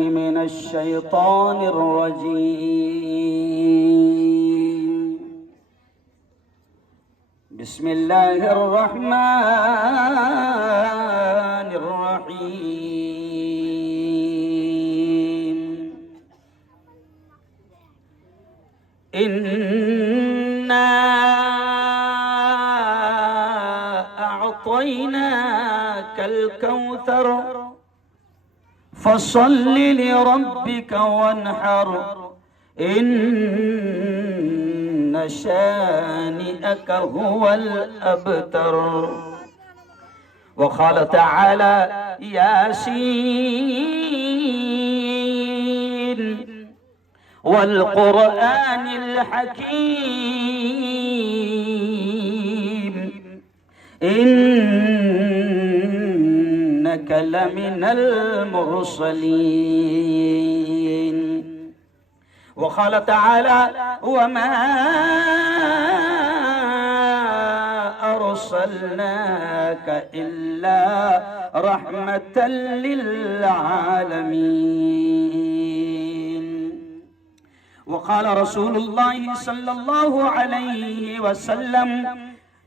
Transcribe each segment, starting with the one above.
मिनश्शैतानिर्रजीम बिस्मिल्लाहिर्रहमानिर्रहीम इन्ना अअतैनाकल कौसर फसल्लि लिरब्बिका वन्हर इन्न शानिअका हुवल अबतर वक़ाल तआला यासीन वल क़ुरआनिल हकीम इन्नका लमिनल मुरसलीन वक़ाल तआला वमा अर्सलनाका इल्ला रहमतल लिल आलमीन वक़ाल रसूलुल्लाह सल्लल्लाहु अलैहि वसल्लम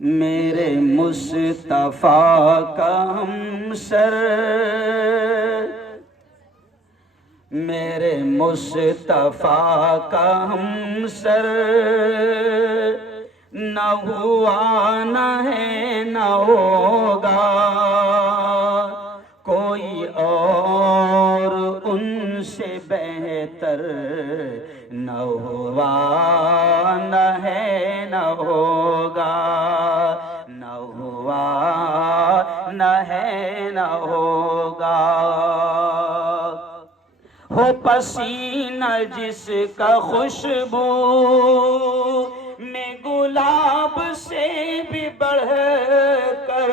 मेरे मुस्तफा का हमसर मेरे मुस्तफा का हमसर न हुआ न है न होगा कोई और उनसे बेहतर न हुआ न है न होगा न हुआ न है न होगा हो पसीना जिसका खुशबू में गुलाब से भी बढ़कर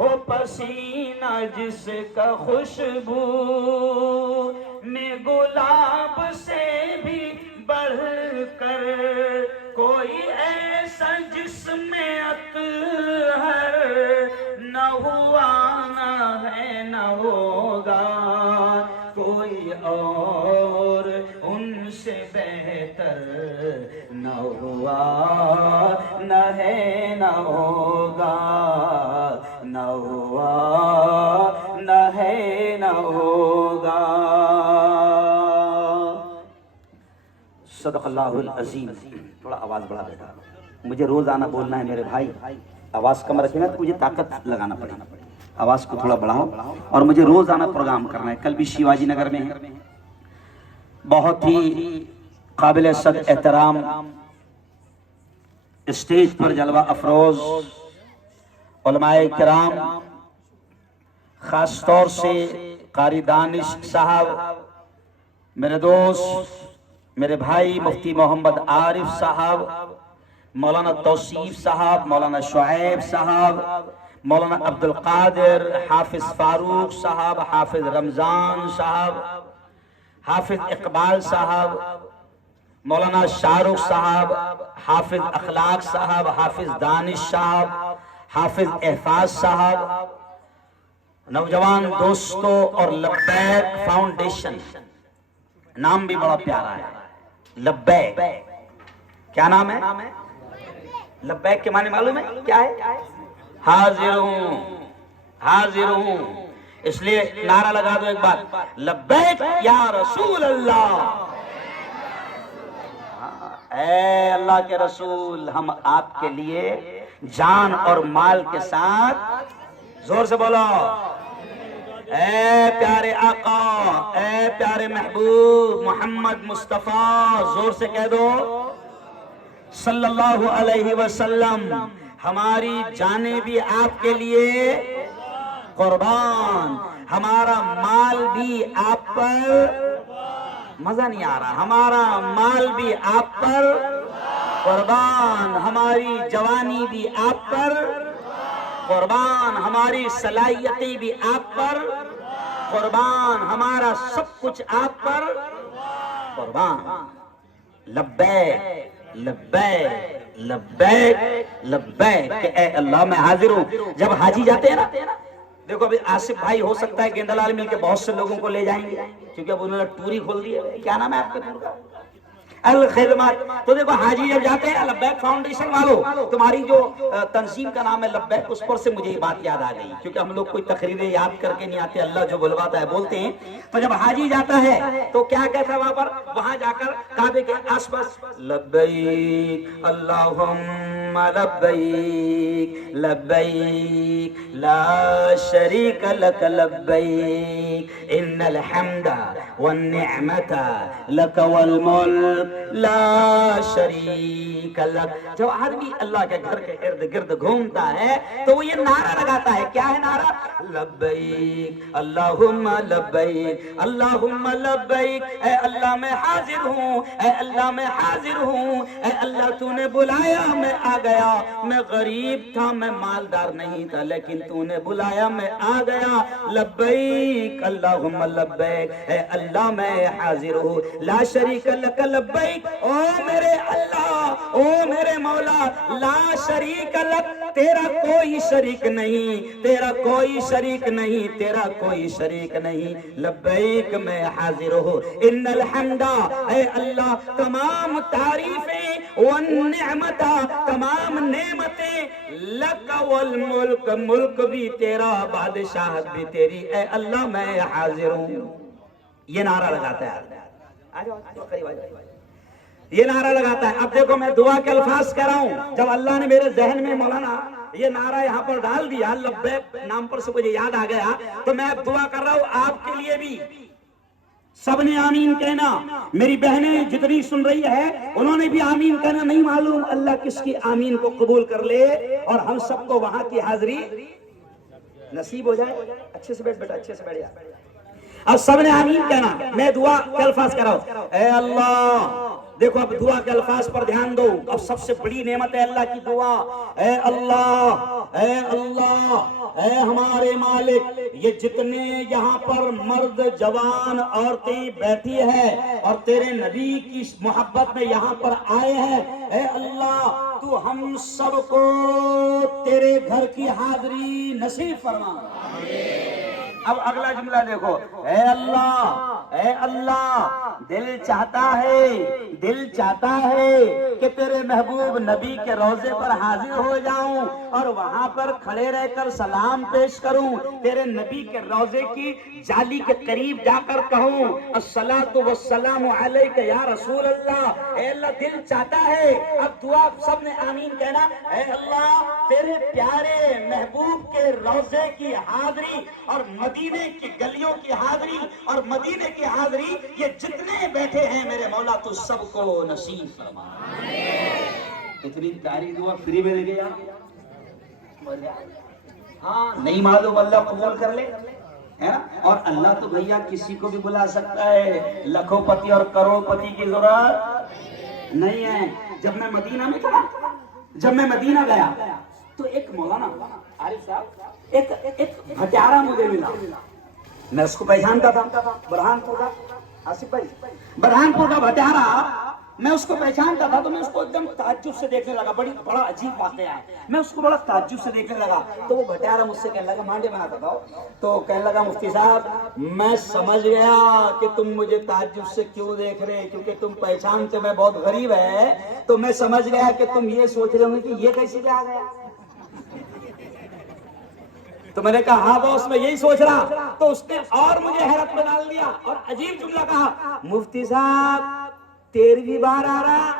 हो पसीना जिसका खुशबू में गुलाब से भी बढ़कर कोई ऐसा जिसमें अतहर न हुआ न है न होगा कोई और उनसे बेहतर न हुआ न है न होगा न हुआ न है न होगा सदक़ल्लाहुल अज़ीम। थोड़ा आवाज़ बढ़ा बेटा, मुझे रोज़ आना बोलना है मेरे भाई, आवाज़ कम रखेगा तो मुझे ताकत लगाना पड़ेगा, आवाज़ को थोड़ा बढ़ाओ और मुझे रोज़ आना प्रोग्राम करना है। कल भी शिवाजी नगर में है, बहुत ही काबिल सद एहतराम स्टेज पर जलवा अफरोज उलमाए किराम, खास तौर से कारी दानिश साहब, मेरे दोस्त मेरे भाई मुफ्ती मोहम्मद आरिफ साहब, मौलाना तौसीफ साहब, मौलाना शुएब साहब, मौलाना अब्दुल कादिर, हाफिज फारूक साहब, हाफिज रमजान साहब, हाफिज इकबाल साहब, मौलाना शाहरुख साहब, हाफिज अखलाक साहब, हाफिज दानिश साहब, हाफिज एहफाज साहब, नौजवान दोस्तों और लब्बैक फाउंडेशन, नाम भी बड़ा प्यारा है लब्बैक। क्या नाम है? लब्बैक के माने मालूम है क्या है? हाजिर हूं, हाजिर हूं। इसलिए नारा लगा दो एक बार, लब्बैक या रसूल अल्लाह। ऐ अल्लाह के रसूल, हम आपके लिए जान और माल के साथ, जोर से बोलो, ए प्यारे आका, ए प्यारे महबूब मोहम्मद मुस्तफा, जोर से कह दो सल्लल्लाहु अलैहि वसल्लम। हमारी जानें भी आपके लिए कुर्बान, हमारा माल भी आप पर, मजा नहीं आ रहा, हमारा माल भी आप पर कुर्बान, हमारी जवानी भी आप पर कुर्बान, हमारी सलाहियतें भी आप पर कुर्बान, हमारा सब कुछ आप पर कुर्बान। लब्बैक लब्बैक लब्बैक लब्बैक, ए अल्लाह मैं हाजिर हूँ। जब हाजी जाते हैं ना, देखो अभी आसिफ भाई हो सकता है गेंदालाल मिलके बहुत से लोगों को ले जाएंगे, क्योंकि अब उन्होंने टूर ही खोल दिया। क्या नाम है आपके टूर का? अल खिदमत। तो देखो हाजी जब जाते हैं, लब्बैक फाउंडेशन वालों, तुम्हारी जो तंजीम का नाम है लब्बैक, उस पर से मुझे ये बात याद आ गई, क्योंकि हम लोग कोई तकरीरें याद करके नहीं आते, अल्लाह जो बुलवाता है बोलते हैं। तो जब हाजी जाता है तो क्या कहता है वहां पर, वहां जाकर काबे के आसपास लब्बैक अल्लाहुम्मा लब्बैक लब्बैक ला शरीक लक लब्बैक इन्नल हम्दा वन निअमता लक वल मुल्क ला शरीक लक। जब आदमी अल्लाह के घर के इर्द गिर्द घूमता है तो वो ये नारा लगाता है। क्या है नारा? लब्बैक अल्लाहुम्मा लब्बैक अल्लाहुम्मा लब्बैक, ऐ अल्लाह मैं हाजिर हूँ, ऐ अल्लाह मैं हाजिर हूँ, ऐ अल्लाह तूने बुलाया मैं आ गया। मैं गरीब था, मैं मालदार नहीं था, लेकिन तूने बुलाया मैं आ गया। लब्बैक अल्लाहुम्मा लब्बैक, ऐ अल्लाह मैं हाजिर हूँ, ला शरीक लक लब्बैक, ओ मेरे अल्लाह, ओ मेरे मौला, ला शरीक लक, तेरा कोई शरीक नहीं, तेरा कोई शरीक नहीं, तेरा कोई शरीक नहीं। लब्बैक मैं हाजिर हूँ। इन्नल हम्दा, ऐ अल्लाह तमाम तारीफें, वन निअमता, तमाम नेमतें, लक वल मुल्क, मुल्क भी तेरा, बादशाहत भी तेरी, ऐ अल्लाह मैं हाजिर हूँ। ये नारा लगाता है। आ जाओ करीब आ जाओ। ये नारा लगाता है। अब देखो मैं दुआ के अल्फाज कह रहा हूं, जब अल्लाह ने मेरे जहन में मौलाना ये नारा यहाँ पर डाल दिया, लब्बैक नाम पर से मुझे याद आ गया, तो मैं अब दुआ कर रहा हूं आपके लिए भी। सबने आमीन कहना। मेरी बहनें जितनी सुन रही है उन्होंने भी आमीन कहना। नहीं मालूम अल्लाह किसकी आमीन को कबूल कर ले और हम सबको वहां की हाजिरी नसीब हो जाए। अच्छे से बैठ बेटा, अच्छे से बैठ जा। अब सबने आमीन कहना। मैं दुआ के अल्फाज कर रहा हूं। ऐ अल्लाह, देखो अब दुआ के अल्फाज पर ध्यान दो। अब सबसे बड़ी नेमत है अल्लाह की दुआ। ऐ अल्लाह, ऐ अल्लाह, ऐ हमारे मालिक, ये जितने यहाँ पर मर्द जवान औरतें बैठी है और तेरे नबी की मोहब्बत में यहाँ पर आए हैं, ऐ अल्लाह तू हम सबको तेरे घर की हाजिरी नसीब फरमा। अब अगला जुमला देखो। ऐ अल्लाह, ऐ अल्लाह, दिल चाहता है, दिल चाहता है कि तेरे महबूब नबी के रोजे पर हाजिर हो जाऊं और वहां पर खड़े रहकर सलाम पेश करूं, तेरे नबी के रोजे की जाली के करीब जाकर कहूं अस्सलातु वस्सलामु अलैका या रसूल अल्लाह। ऐ अल्लाह दिल चाहता है। अब दुआ सबने आमीन कहना। ऐ अल्लाह तेरे प्यारे महबूब के रोजे की हाजिरी और मदीने की गलियों की हाजिरी और मदीने की हाजिरी, ये जितने बैठे हैं मेरे मौला तू सबको नसीब फरमा। इतनी प्यारी दुआ फ्री में दे दिया। हाँ नहीं मालूम अल्लाह कबूल कर ले, है ना। और अल्लाह तो भैया किसी को भी बुला सकता है, लखोपति और करोड़पति की जरूरत नहीं है। जब मैं मदीना में था, जब मैं मदीना गया तो एक मौलाना आरिफ साहब एक भटियारा मुझे मिला। मैं उसको पहचानता था, बुरहानपुर का आसिफ भाई, बुरहानपुर का भटियारा। मैं उसको पहचानता था तो मैं उसको एकदम ताज्जुब से देखने लगा। बड़ा अजीब वाकया है। मैं उसको बड़ा ताज्जुब से देखने लगा तो वो भटियारा मुझसे कहने लगा, मांडे बनाता था तो कहने लगा मुफ्ती साहब मैं समझ गया कि तुम मुझे ताज्जुब से क्यों देख रहे, क्योंकि तुम पहचानते मैं बहुत गरीब है, तो मैं समझ गया कि तुम ये सोच रहे होंगे कि ये कैसे आ गया। तो मैंने कहा हाँ बॉस मैं यही सोच रहा। तो उसने और मुझे हैरत में डाल दिया और अजीब जुमला कहा, मुफ्ती साहब 13वीं बार आ रहा।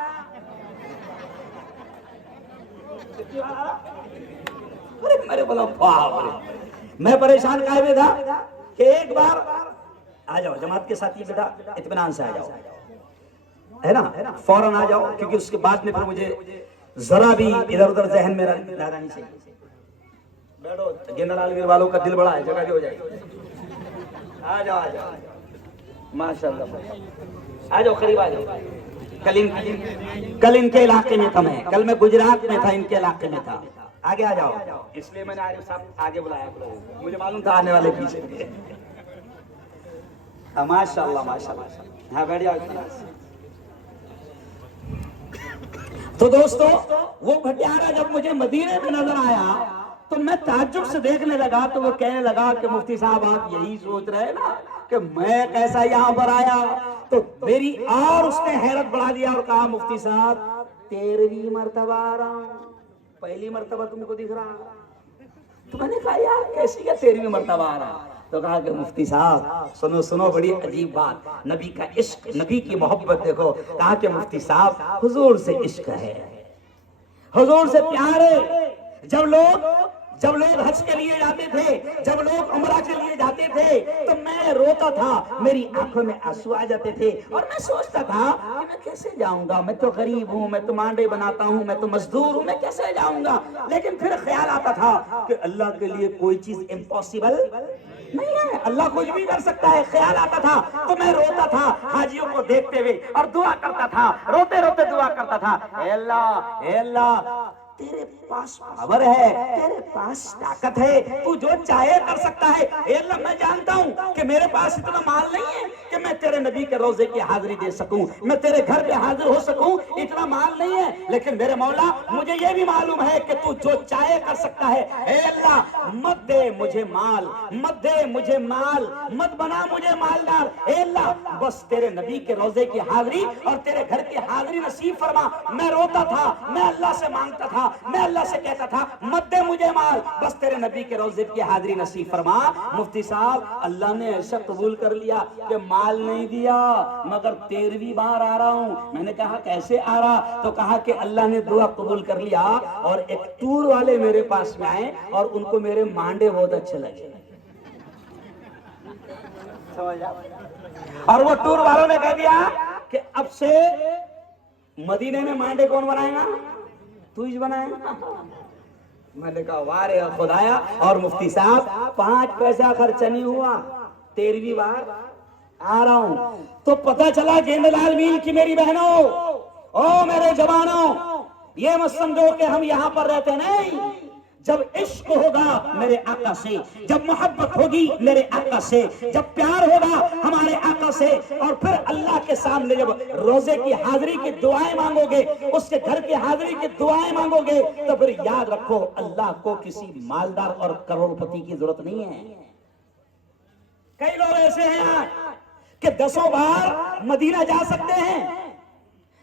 अरे मेरे बोला बाप रे, मैं परेशान काहे में था। कि एक बार आ जाओ जमात के साथ, ये बेटा इत्मीनान से आ जाओ, है ना, फौरन आ जाओ, क्योंकि उसके बाद में फिर मुझे जरा भी इधर उधर जहन में डाला नहीं चाहिए। बैठो, गेंदालाल वीर वालों का दिल बड़ा है, जगह भी हो जाएगी। आ जाओ आ जाओ, माशाल्लाह, आ जाओ, करीब आ जाओ। कल इनके इलाके में था, मैं कल मैं गुजरात में था, इनके इलाके में था। आगे आ जाओ, इसलिए मैंने आरिफ साहब आगे बुलाया, मुझे मालूम था आने वाले पीछे। माशाल्लाह माशाल्लाह, हाँ बैठ जाओ। तो दोस्तों, वो भटियारा जब मुझे मदीने में नजर आया तो मैं ताज्जुब से देखने लगा, तो वो कहने लगा कि मुफ्ती साहब आप यही सोच रहे हैं ना कि मैं कैसा यहाँ पर आया? तो मेरी और उसने हैरत बढ़ा दिया और कहा, मुफ्ती साहब 13वीं मर्तबा आ रहा हूँ, पहली मर्तबा तुमको दिख रहा। तो मैंने कहा यार कैसी क्या 13वीं मर्तबा आ रहा? तो कहा कि मुफ्ती साहब सुनो सुनो, बड़ी अजीब बात, नबी का इश्क, नबी की मोहब्बत देखो। कहा कि मुफ्ती साहब हुजूर से इश्क है, हुजूर से प्यार है। जब लोग हज के लिए जाते थे, जब लोग उमरा के लिए जाते थे, तो मैं रोता था, मेरी आंखों में आंसू आ जाते थे और मैं सोचता था कि मैं कैसे जाऊंगा, मैं तो गरीब हूँ, मैं तो मांडे बनाता हूँ, मैं तो मजदूर हूँ, मैं कैसे जाऊंगा? लेकिन फिर ख्याल आता था कि अल्लाह के लिए कोई चीज इम्पॉसिबल नहीं है, अल्लाह कुछ भी कर सकता है। ख्याल आता था तो मैं रोता था हाजियों को देखते हुए और दुआ करता था, रोते रोते दुआ करता था, ए अल्लाह तेरे पास पावर है, तेरे पास ताकत है, तू जो चाहे कर सकता है। ए अल्लाह मैं जानता हूँ कि मेरे पास इतना माल नहीं है कि मैं तेरे नबी के रोजे की हाजिरी दे सकूं, मैं तेरे घर पे हाजिर हो सकूं, इतना माल नहीं है। लेकिन मेरे मौला मुझे ये भी मालूम है कि तू जो चाहे कर सकता है। ए अल्लाह मत दे मुझे माल, मत दे मुझे माल, मत बना मुझे मालदार। ए अल्लाह बस तेरे नबी के रोजे की हाजिरी और तेरे घर की हाजिरी नसीब फरमा। मैं रोता था, मैं अल्लाह से मांगता था, मैं अल्लाह से कहता था मत दे मुझे माल, बस तेरे नबी के रोजे की हाजिरी नसीब फरमा। मुफ्ती साहब अल्लाह ने ऐसा कबूल कर लिया कि माल नहीं दिया, मगर 13वीं बार आ रहा हूं। मैंने कहा कैसे आ रहा? तो कहा कि अल्लाह ने दुआ कबूल कर लिया और एक टूर वाले मेरे पास में आए और उनको मेरे मांडे बहुत अच्छे लगे। और वो टूर वालों ने कह दिया कि अब से मदीने में मांडे कौन बनाएगा? तू ही बनाएगा। मैंने कहा वाह रे खुदाया। और मुफ्ती साहब 5 पैसा खर्चा नहीं हुआ, 13वीं बार आ रहा हूं। तो पता चला गेंदलाल मील की मेरी बहनों, ओ मेरे जवानों, ये मत समझो कि हम यहां पर रहते नहीं। जब इश्क होगा मेरे आका से, जब मोहब्बत होगी मेरे आका से, जब प्यार होगा हमारे आका से, और फिर अल्लाह के सामने जब रोजे की हाजिरी की दुआएं मांगोगे, उसके घर की हाजिरी की दुआएं मांगोगे, तो फिर याद रखो अल्लाह को किसी मालदार और करोड़पति की जरूरत नहीं है। कई लोग ऐसे हैं कि 10 बार मदीना जा सकते हैं,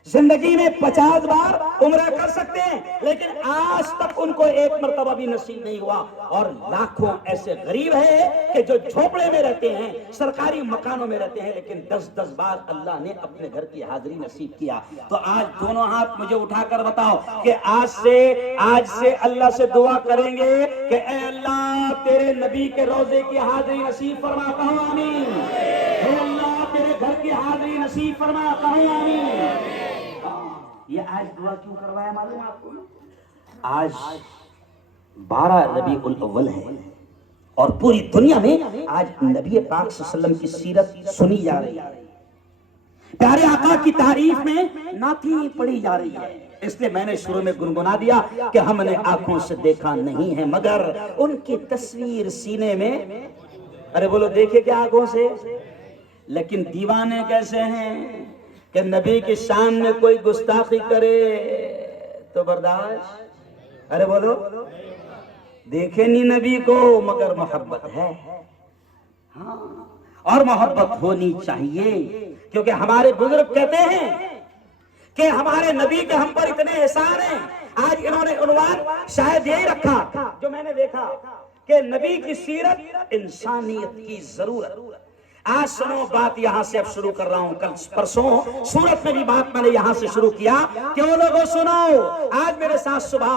जिंदगी में 50 बार उम्रा कर सकते हैं, लेकिन आज तक उनको एक मर्तबा भी नसीब नहीं हुआ। और लाखों ऐसे गरीब हैं कि जो झोपड़े में रहते हैं, सरकारी मकानों में रहते हैं, लेकिन 10-10 बार अल्लाह ने अपने घर की हाजिरी नसीब किया। तो आज दोनों हाथ मुझे उठाकर बताओ कि आज से अल्लाह से दुआ करेंगे कि ए अल्लाह तेरे नबी के रोजे की हाजिरी नसीब फरमा, कहो आमीन। ए अल्लाह तेरे घर की हाजिरी नसीब फरमा, कहो आमीन। ये आज दुआ क्यों करवाया मालूम आपको? आज 12 रबीउल अव्वल है और पूरी दुनिया में आज नबी पाक सल्लल्लाहु अलैहि वसल्लम की सीरत सुनी जा रही है, प्यारे आका की तारीफ में नाती पढ़ी जा रही है। इसलिए मैंने शुरू में गुनगुना दिया कि हमने आंखों से देखा नहीं है मगर उनकी तस्वीर सीने में। अरे बोलो देखे क्या आंखों से? लेकिन दीवाने कैसे हैं कि नबी की शान में कोई गुस्ताखी करे तो बर्दाश्त। अरे बोलो देखे नहीं नबी को मगर मोहब्बत है। हाँ, और मोहब्बत होनी चाहिए, क्योंकि हमारे बुजुर्ग कहते हैं कि हमारे नबी के हम पर इतने एहसान हैं। आज इन्होंने उन्वान शायद यही रखा जो मैंने देखा कि नबी की सीरत इंसानियत की जरूरत। आज सुनो बात यहां से अब शुरू कर रहा हूं, कल परसों सूरत में भी बात मैंने यहां से शुरू किया। क्यों लोगों सुनो, आज मेरे साथ सुबह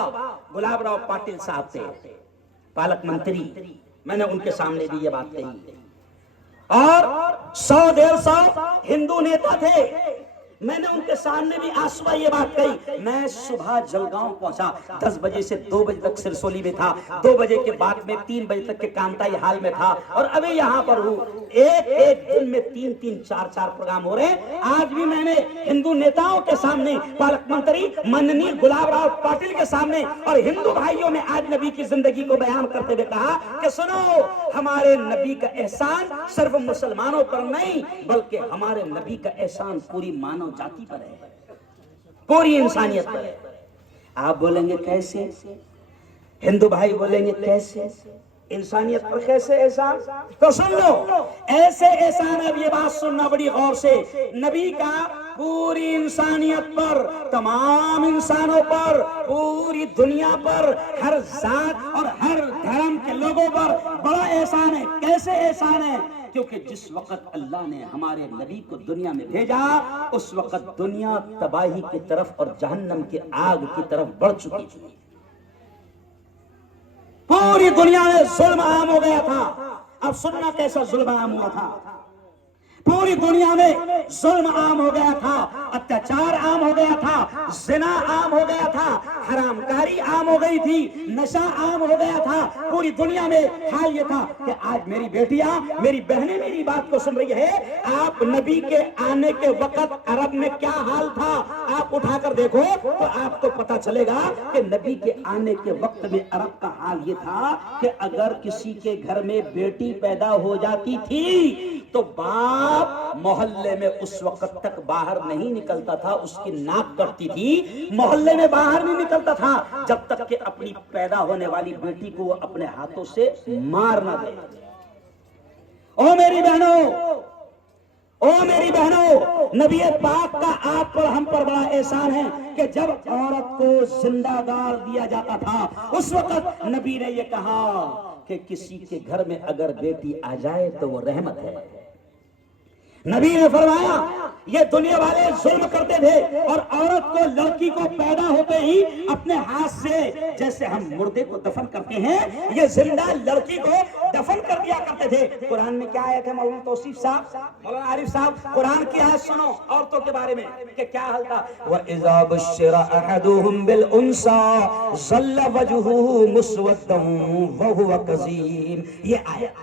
गुलाब राव पाटिल साहब थे, पालक मंत्री, मैंने उनके सामने भी ये बात कही और 100-150 हिंदू नेता थे। मैंने उनके सामने भी आसुआ ये बात कही। मैं सुबह जलगांव पहुंचा, 10 बजे से 2 बजे तक सिरसोली में था, 2 बजे के बाद में 3 बजे तक के कामताई हाल में था, और अभी यहाँ पर हूँ। एक दिन में 3-3, 4-4 प्रोग्राम हो रहे हैं। आज भी मैंने हिंदू नेताओं के सामने, पालक मंत्री माननीय गुलाबराव पाटिल के सामने और हिंदू भाइयों में आज नबी की जिंदगी को बयान करते हुए कहा कि सुनो, हमारे नबी का एहसान सिर्फ मुसलमानों पर नहीं, बल्कि हमारे नबी का एहसान पूरी मानव जाति पर है, पूरी इंसानियत पर है। आप बोलेंगे कैसे? हिंदू भाई बोलेंगे कैसे? इंसानियत पर कैसे एहसान? तो सुन लो, ऐसे एहसान। अब ये बात सुनना बड़ी गौर से। नबी का पूरी इंसानियत पर, तमाम इंसानों पर, पूरी दुनिया पर, हर जात और हर धर्म के लोगों पर बड़ा एहसान है। कैसे एहसान है? क्योंकि जिस वक्त अल्लाह ने हमारे नबी को दुनिया में भेजा, उस वक्त दुनिया तबाही की तरफ और जहन्नम की आग की तरफ बढ़ चुकी थी। पूरी दुनिया में जुल्म आम हो गया था। अब सुनना कैसा जुल्म आम हुआ था। पूरी दुनिया में जुल्म आम हो गया था, अत्याचार आम हो गया था, जिना आम हो गया था, हरामकारी आम हो गई थी, नशा आम हो गया था। पूरी दुनिया में हाल ये था कि आज मेरी बेटियां, मेरी बहनें मेरी बात को सुन रही है। आप नबी के आने के वक्त अरब में क्या हाल था, आप उठाकर देखो तो आपको पता चलेगा कि नबी के आने के वक्त में अरब का हाल ये था कि अगर किसी के घर में बेटी पैदा हो जाती थी तो बाप मोहल्ले में उस वक्त तक बाहर नहीं निकलता था, उसकी नाक कटती थी, मोहल्ले में बाहर नहीं निकलता था जब तक कि अपनी पैदा होने वाली बेटी को वो अपने हाथों से मार ना दे। ओ मेरी बहनों, नबी पाक का आप पर, हम पर बड़ा एहसान है कि जब औरत को जिंदा गाड़ दिया जाता था, उस वक्त नबी ने ये कहा कि किसी के घर में अगर बेटी आ जाए तो वो रहमत है। नबी ने फरमाया, ये दुनिया वाले जुल्म करते थे और औरत को, लड़की को पैदा होते ही अपने हाथ से, जैसे हम मुर्दे को दफन करते हैं, ये जिंदा लड़की को दफन कर दिया करते थे। कुरान में क्या आयत है मौलाना तौसीफ साहब, मौलाना आरिफ साहब, कुरान की आयत सुनो औरतों के बारे में कि क्या हाल था। व इज़ा बुश्शिरा अहदुहुम बिल उनसा ज़ल्ला वजहुहु मुस्वद्दन व हुवा कज़ीम। ये आयत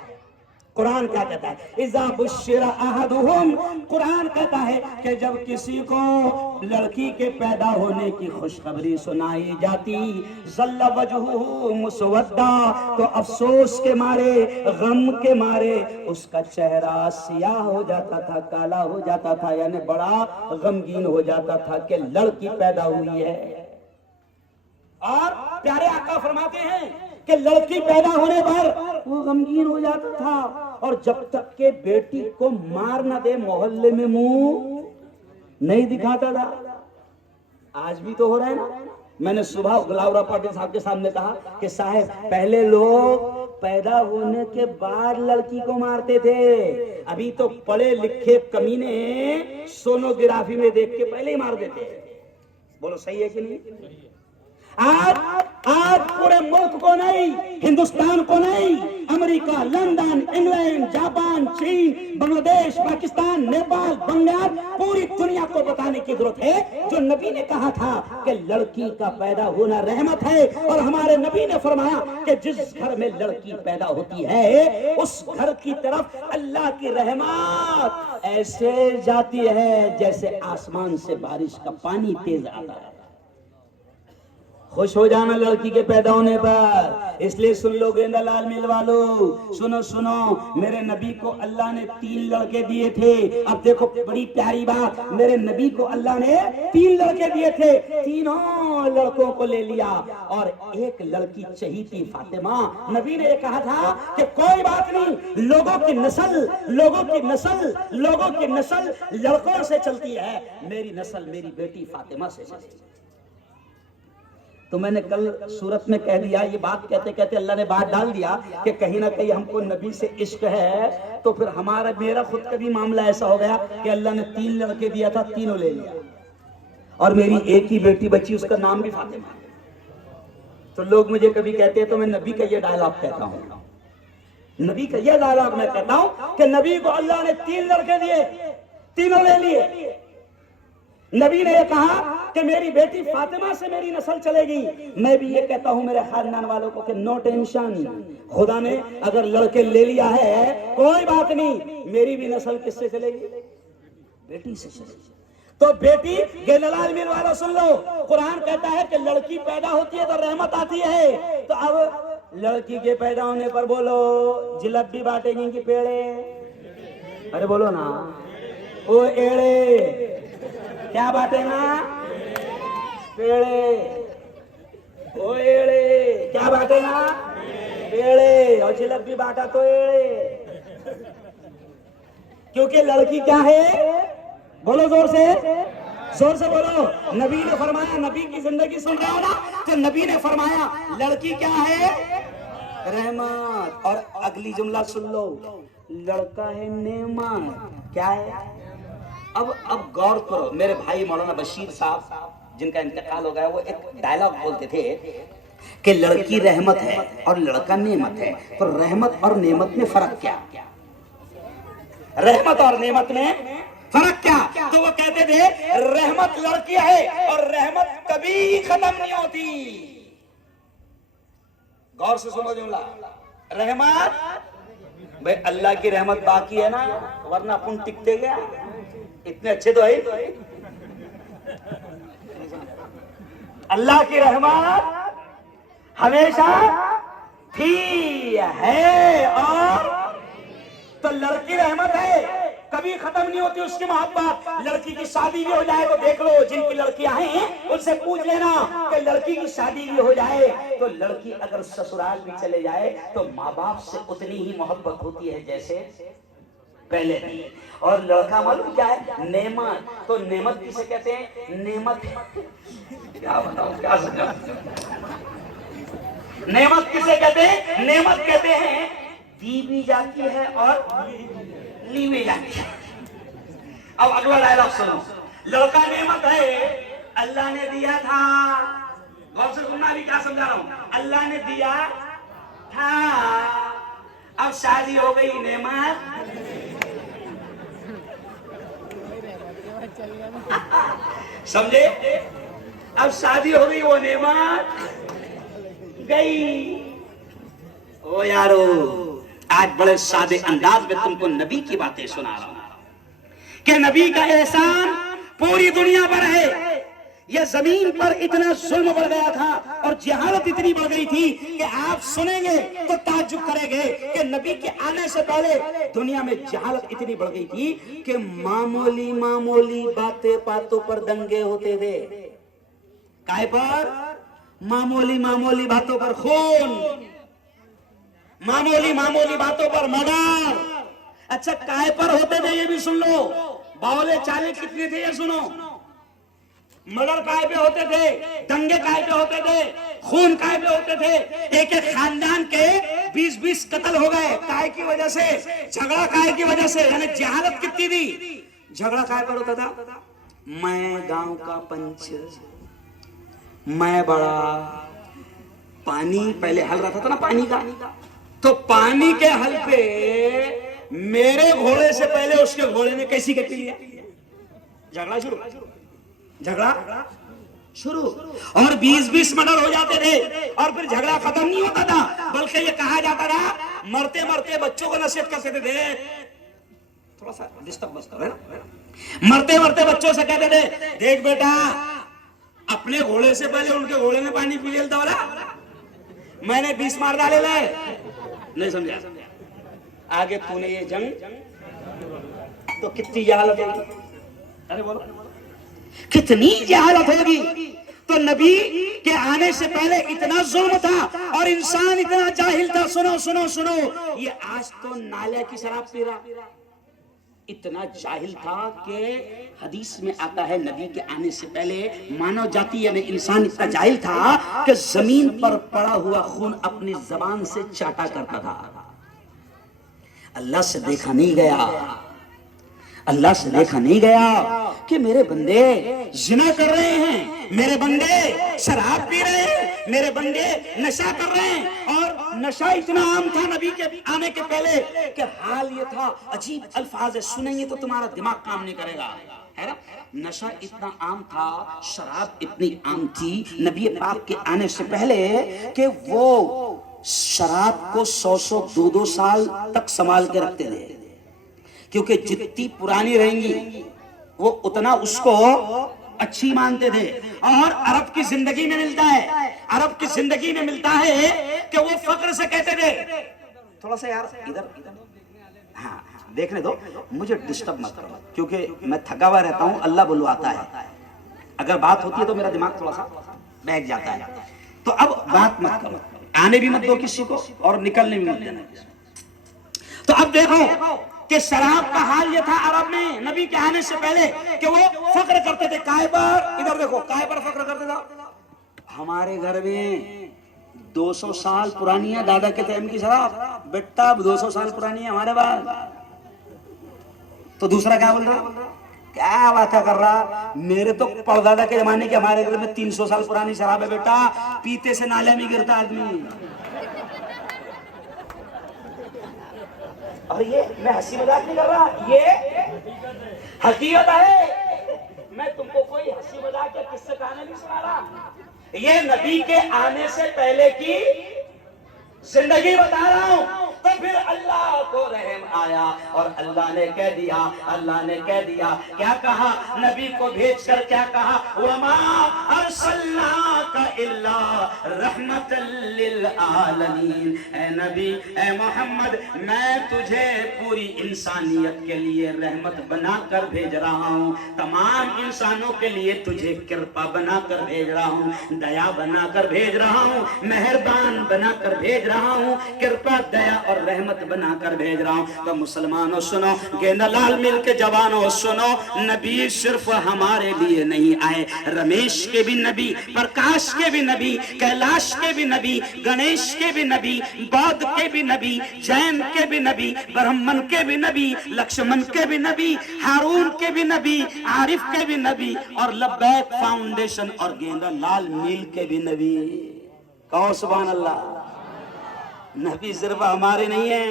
कुरान क्या कहता है? इज़ा बुश्शिरा अहदुहुम, कुरान कहता है कि जब किसी को लड़की के पैदा होने की खुशखबरी सुनाई जाती, ज़ल्ला वजहुहु मुस्वद्दा, तो अफसोस के मारे, गम के मारे उसका चेहरा सियाह हो जाता था, काला हो जाता था, यानी बड़ा गमगीन हो जाता था कि लड़की पैदा हुई है। और प्यारे आका फरमाते हैं कि लड़की पैदा होने पर वो गमगीन हो जाता था, और जब तक के बेटी को मार ना दे मोहल्ले में मुंह नहीं दिखाता था। आज भी तो हो रहा है ना। मैंने सुबह गुलाबराव पाटिल साहब के सामने कहा कि साहब, पहले लोग पैदा होने के बाद लड़की को मारते थे, अभी तो पढ़े लिखे कमीने सोनोग्राफी में देख के पहले ही मार देते। बोलो सही है कि नहीं? आज पूरे मुल्क को नहीं, हिंदुस्तान को नहीं, अमेरिका, लंदन, इंग्लैंड, जापान, चीन, बांग्लादेश, पाकिस्तान, नेपाल, बंगाल, पूरी दुनिया को बताने की जरूरत है जो नबी ने कहा था कि लड़की का पैदा होना रहमत है। और हमारे नबी ने फरमाया कि जिस घर में लड़की पैदा होती है उस घर की तरफ अल्लाह की रहमत ऐसे जाती है जैसे आसमान से बारिश का पानी तेज आता है। खुश हो जाना लड़की के पैदा होने पर। इसलिए सुन लो गेंदालाल मिल वालों, सुनो सुनो, मेरे नबी को अल्लाह ने 3 लड़के दिए थे। अब देखो बड़ी प्यारी बात, मेरे नबी को अल्लाह ने 3 लड़के दिए थे, तीनों लड़कों को ले लिया और एक लड़की चाहिए थी, फातिमा। नबी ने कहा था कि कोई बात नहीं, लोगों की नस्ल लड़कों से चलती है, मेरी नस्ल मेरी बेटी फातिमा से चलती है। तो मैंने कल सूरत में कह दिया, ये बात कहते कहते अल्लाह ने बात डाल दिया कि कहीं ना कहीं हमको नबी से इश्क है, तो फिर मेरा खुद का भी मामला ऐसा हो गया कि अल्लाह ने 3 लड़के दिया था, तीनों ले लिया, और मेरी एक ही बेटी बची, उसका नाम भी फातिमा। तो लोग मुझे कभी कहते हैं तो मैं नबी का ये डायलॉग कहता हूँ, नबी का यह डायलॉग मैं कहता हूं कि नबी को अल्लाह ने 3 लड़के दिए, तीनों ले लिए। नबी ने यह कहा कि मेरी बेटी फातिमा से मेरी नस्ल चलेगी। मैं भी ये कहता हूं मेरे खानदान वालों को कि नो टेंशन, खुदा ने अगर लड़के ले लिया है कोई बात नहीं, मेरी भी नस्ल किससे चलेगी? बेटी से चलेगी। तो बेटी गेललाल मिल वालों सुन लो, कुरान कहता है कि लड़की पैदा होती है तो रहमत आती है। तो अब लड़की के पैदा होने पर बोलो जिलेबी बांटेंगे कि पेड़े? अरे बोलो ना, ओ एड़े क्या बांटेगा? पेड़े। ओ एड़े क्या बांटेगा? पेड़े। और जिलेबी बांटा तो एड़े। क्योंकि लड़की क्या है? बोलो जोर से बोलो। नबी ने फरमाया, नबी की जिंदगी सुन रहे हो ना, तो नबी ने फरमाया लड़की क्या है? रहमत। और अगली जुमला सुन लो, लड़का है नेमत। क्या है? अब गौर करो। मेरे भाई मौलाना बशीर साहब जिनका इंतकाल हो गया, वो एक डायलॉग बोलते थे कि लड़की रहमत है और लड़का नेमत है। तो रहमत और नेमत में फर्क क्या? रहमत और नेमत में फर्क क्या? तो वो कहते थे रहमत लड़की है और रहमत कभी खत्म नहीं होती। गौर से सुनो जुमला। रहमत, भाई अल्लाह की रहमत बाकी है ना, वरना अपन टिकते गया। इतने अच्छे तो है। अल्लाह की रहमत हमेशा थी, है और तो लड़की रहमत है, कभी खत्म नहीं होती उसकी मोहब्बत। लड़की की शादी भी हो जाए तो देख लो, जिनकी लड़कियां हैं उनसे पूछ लेना कि लड़की की शादी भी हो जाए तो लड़की अगर ससुराल भी चले जाए तो माँ बाप से उतनी ही मोहब्बत होती है जैसे पहले भी। और लड़का मालूम क्या है? नेमत। तो नेमत किसे कहते हैं? नेमत क्या बताओ, क्या समझा? नेमत किसे कहते हैं? नेमत कहते हैं दी भी जाती है और ली भी जाती है। अब अगला डायलॉग सुनो। लड़का नेमत है, अल्लाह ने दिया था। गौर से सुनना, भी क्या समझा रहा हूं। अल्लाह ने दिया था, अब शादी हो गई नेमत। समझे? अब शादी हो गई, वो नेमत गई। ओ यारो, आज बड़े सादे अंदाज में तुमको नबी की बातें सुना रहा हूं कि नबी का एहसान पूरी दुनिया पर है। यह जमीन पर इतना जुल्म बढ़ गया था और जहालत इतनी बढ़ गई थी कि आप सुनेंगे तो ताज्जुब करेंगे कि नबी के आने से पहले दुनिया में जहालत इतनी बढ़ गई थी कि मामूली मामूली बातों पर दंगे होते थे। काय पर? मामूली मामूली बातों पर खून, मामूली मामूली बातों पर मर्डर। अच्छा, काय पर होते थे ये भी सुन लो। बावले चाले कितने थे ये सुनो। मर्डर काय पे होते थे, दंगे काय पे होते थे, खून काय पे होते थे। एक एक खानदान के 20-20 कत्ल हो गए। काय की वजह से? झगड़ा काय की वजह से। यानी जहालत कितनी थी। झगड़ा काय पर होता था? मैं गांव का पंच, मैं बड़ा। पानी पहले हल रहा था ना, पानी का, तो पानी के हल पे मेरे घोड़े से पहले उसके घोड़े ने कैसी कटी लिया। झगड़ा शुरू और 20-20 मर्डर हो जाते थे। और फिर झगड़ा खत्म नहीं होता था, बल्कि ये कहा जाता था, मरते मरते बच्चों को नसीहत करते थे। थोड़ा सा डिस्टर्ब मत करो, है ना। मरते मरते बच्चों से कहते थे, देख बेटा, अपने घोड़े से पहले उनके घोड़े ने पानी पी लिया था, मैंने 20 मार डाले ले। नहीं समझा? आगे तूने ये जंग तो कितनी जहालत होगी। अरे बोलो, कितनी जहालत होगी। तो नबी के आने से पहले इतना जुल्म था और इंसान इतना जाहिल था। सुनो सुनो सुनो, ये आज तो नाले की शराब पी रहा, इतना जाहिल था कि हदीस में आता है नबी के आने से पहले मानव जाति यानी इंसान इतना जाहिल था कि जमीन पर पड़ा हुआ खून अपनी जबान से चाटा करता था। अल्लाह से देखा नहीं गया, अल्लाह से देखा नहीं गया कि मेरे बंदे जिना कर रहे हैं, मेरे बंदे शराब पी रहे हैं, मेरे बंदे नशा कर रहे हैं और नशा इतना आम था नबी के आने के पहले कि हाल ये था, अजीब अल्फाज है, सुनेंगे तो तुम्हारा दिमाग काम नहीं करेगा, है ना। नशा इतना आम था, शराब इतनी आम थी नबी पाक के आने से पहले कि वो शराब को 100 2 साल तक संभाल के रखते थे, क्योंकि जितनी पुरानी रहेंगी वो उतना उसको अच्छी मानते थे। और अरब की जिंदगी में मिलता है, अरब की जिंदगी में मिलता है कि वो फक्र से कहते थे, थोड़ा सा यार इधर हाँ देखने दो, मुझे डिस्टर्ब मत करो, क्योंकि मैं थका हुआ रहता हूं, अल्लाह बुलवाता है, अगर बात होती है तो मेरा दिमाग थोड़ा सा बैठ जाता है। तो अब बात मत करो, आने भी मत दो किसी को और निकलने भी मत देना किसी को। तो अब देखो कि शराब का हाल ये था अरब में नबी के आने से पहले कि वो फक्र करते थे काय पर, इधर देखो काय पर फक्र करते थे। हमारे घर में 200 साल पुरानी है दादा के टाइम की शराब, बेटा 200 साल पुरानी है हमारे पास। तो दूसरा क्या बोल रहा, क्या बात कर रहा, मेरे तो परदादा के जमाने के हमारे घर में 300 साल पुरानी शराब है बेटा, पीते से नाले में गिरता आदमी। और ये मैं हंसी मजाक नहीं कर रहा, ये हकीकत है, मैं तुमको कोई हंसी मजाक या किस्से कहानी नहीं सुना रहा, ये नबी के आने से पहले की जिंदगी बता रहा हूं। तो फिर अल्लाह को रहम आया और अल्लाह ने कह दिया, अल्लाह ने कह दिया, क्या कहा, नबी को भेजकर क्या कहा, वमा अरसलनाका इल्ला रहमतल लिल आलमीन, ऐ नबी ऐ मोहम्मद मैं तुझे पूरी इंसानियत के लिए रहमत बनाकर भेज रहा हूं, तमाम इंसानों के लिए तुझे कृपा बनाकर भेज रहा हूं, दया बनाकर भेज रहा हूं, मेहरबान बनाकर भेज रहा हूं, कृपा दया और रहमत बनाकर भेज रहा हूं। तो मुसलमानों सुनो, गेंदालाल मिल के जवानों सुनो, नबी सिर्फ हमारे लिए नहीं आए, रमेश के भी नबी, प्रकाश के भी नबी, कैलाश के भी नबी, गणेश के भी नबी, बौद्ध के भी नबी, जैन के भी नबी, ब्राह्मण के भी नबी, लक्ष्मण के भी नबी, हारून के भी नबी, आरिफ के भी नबी, और लब्बैक फाउंडेशन और गेंदालाल मिल के भी नबी। कहो सुभान अल्लाह। नबी सिर्फ हमारे नहीं है,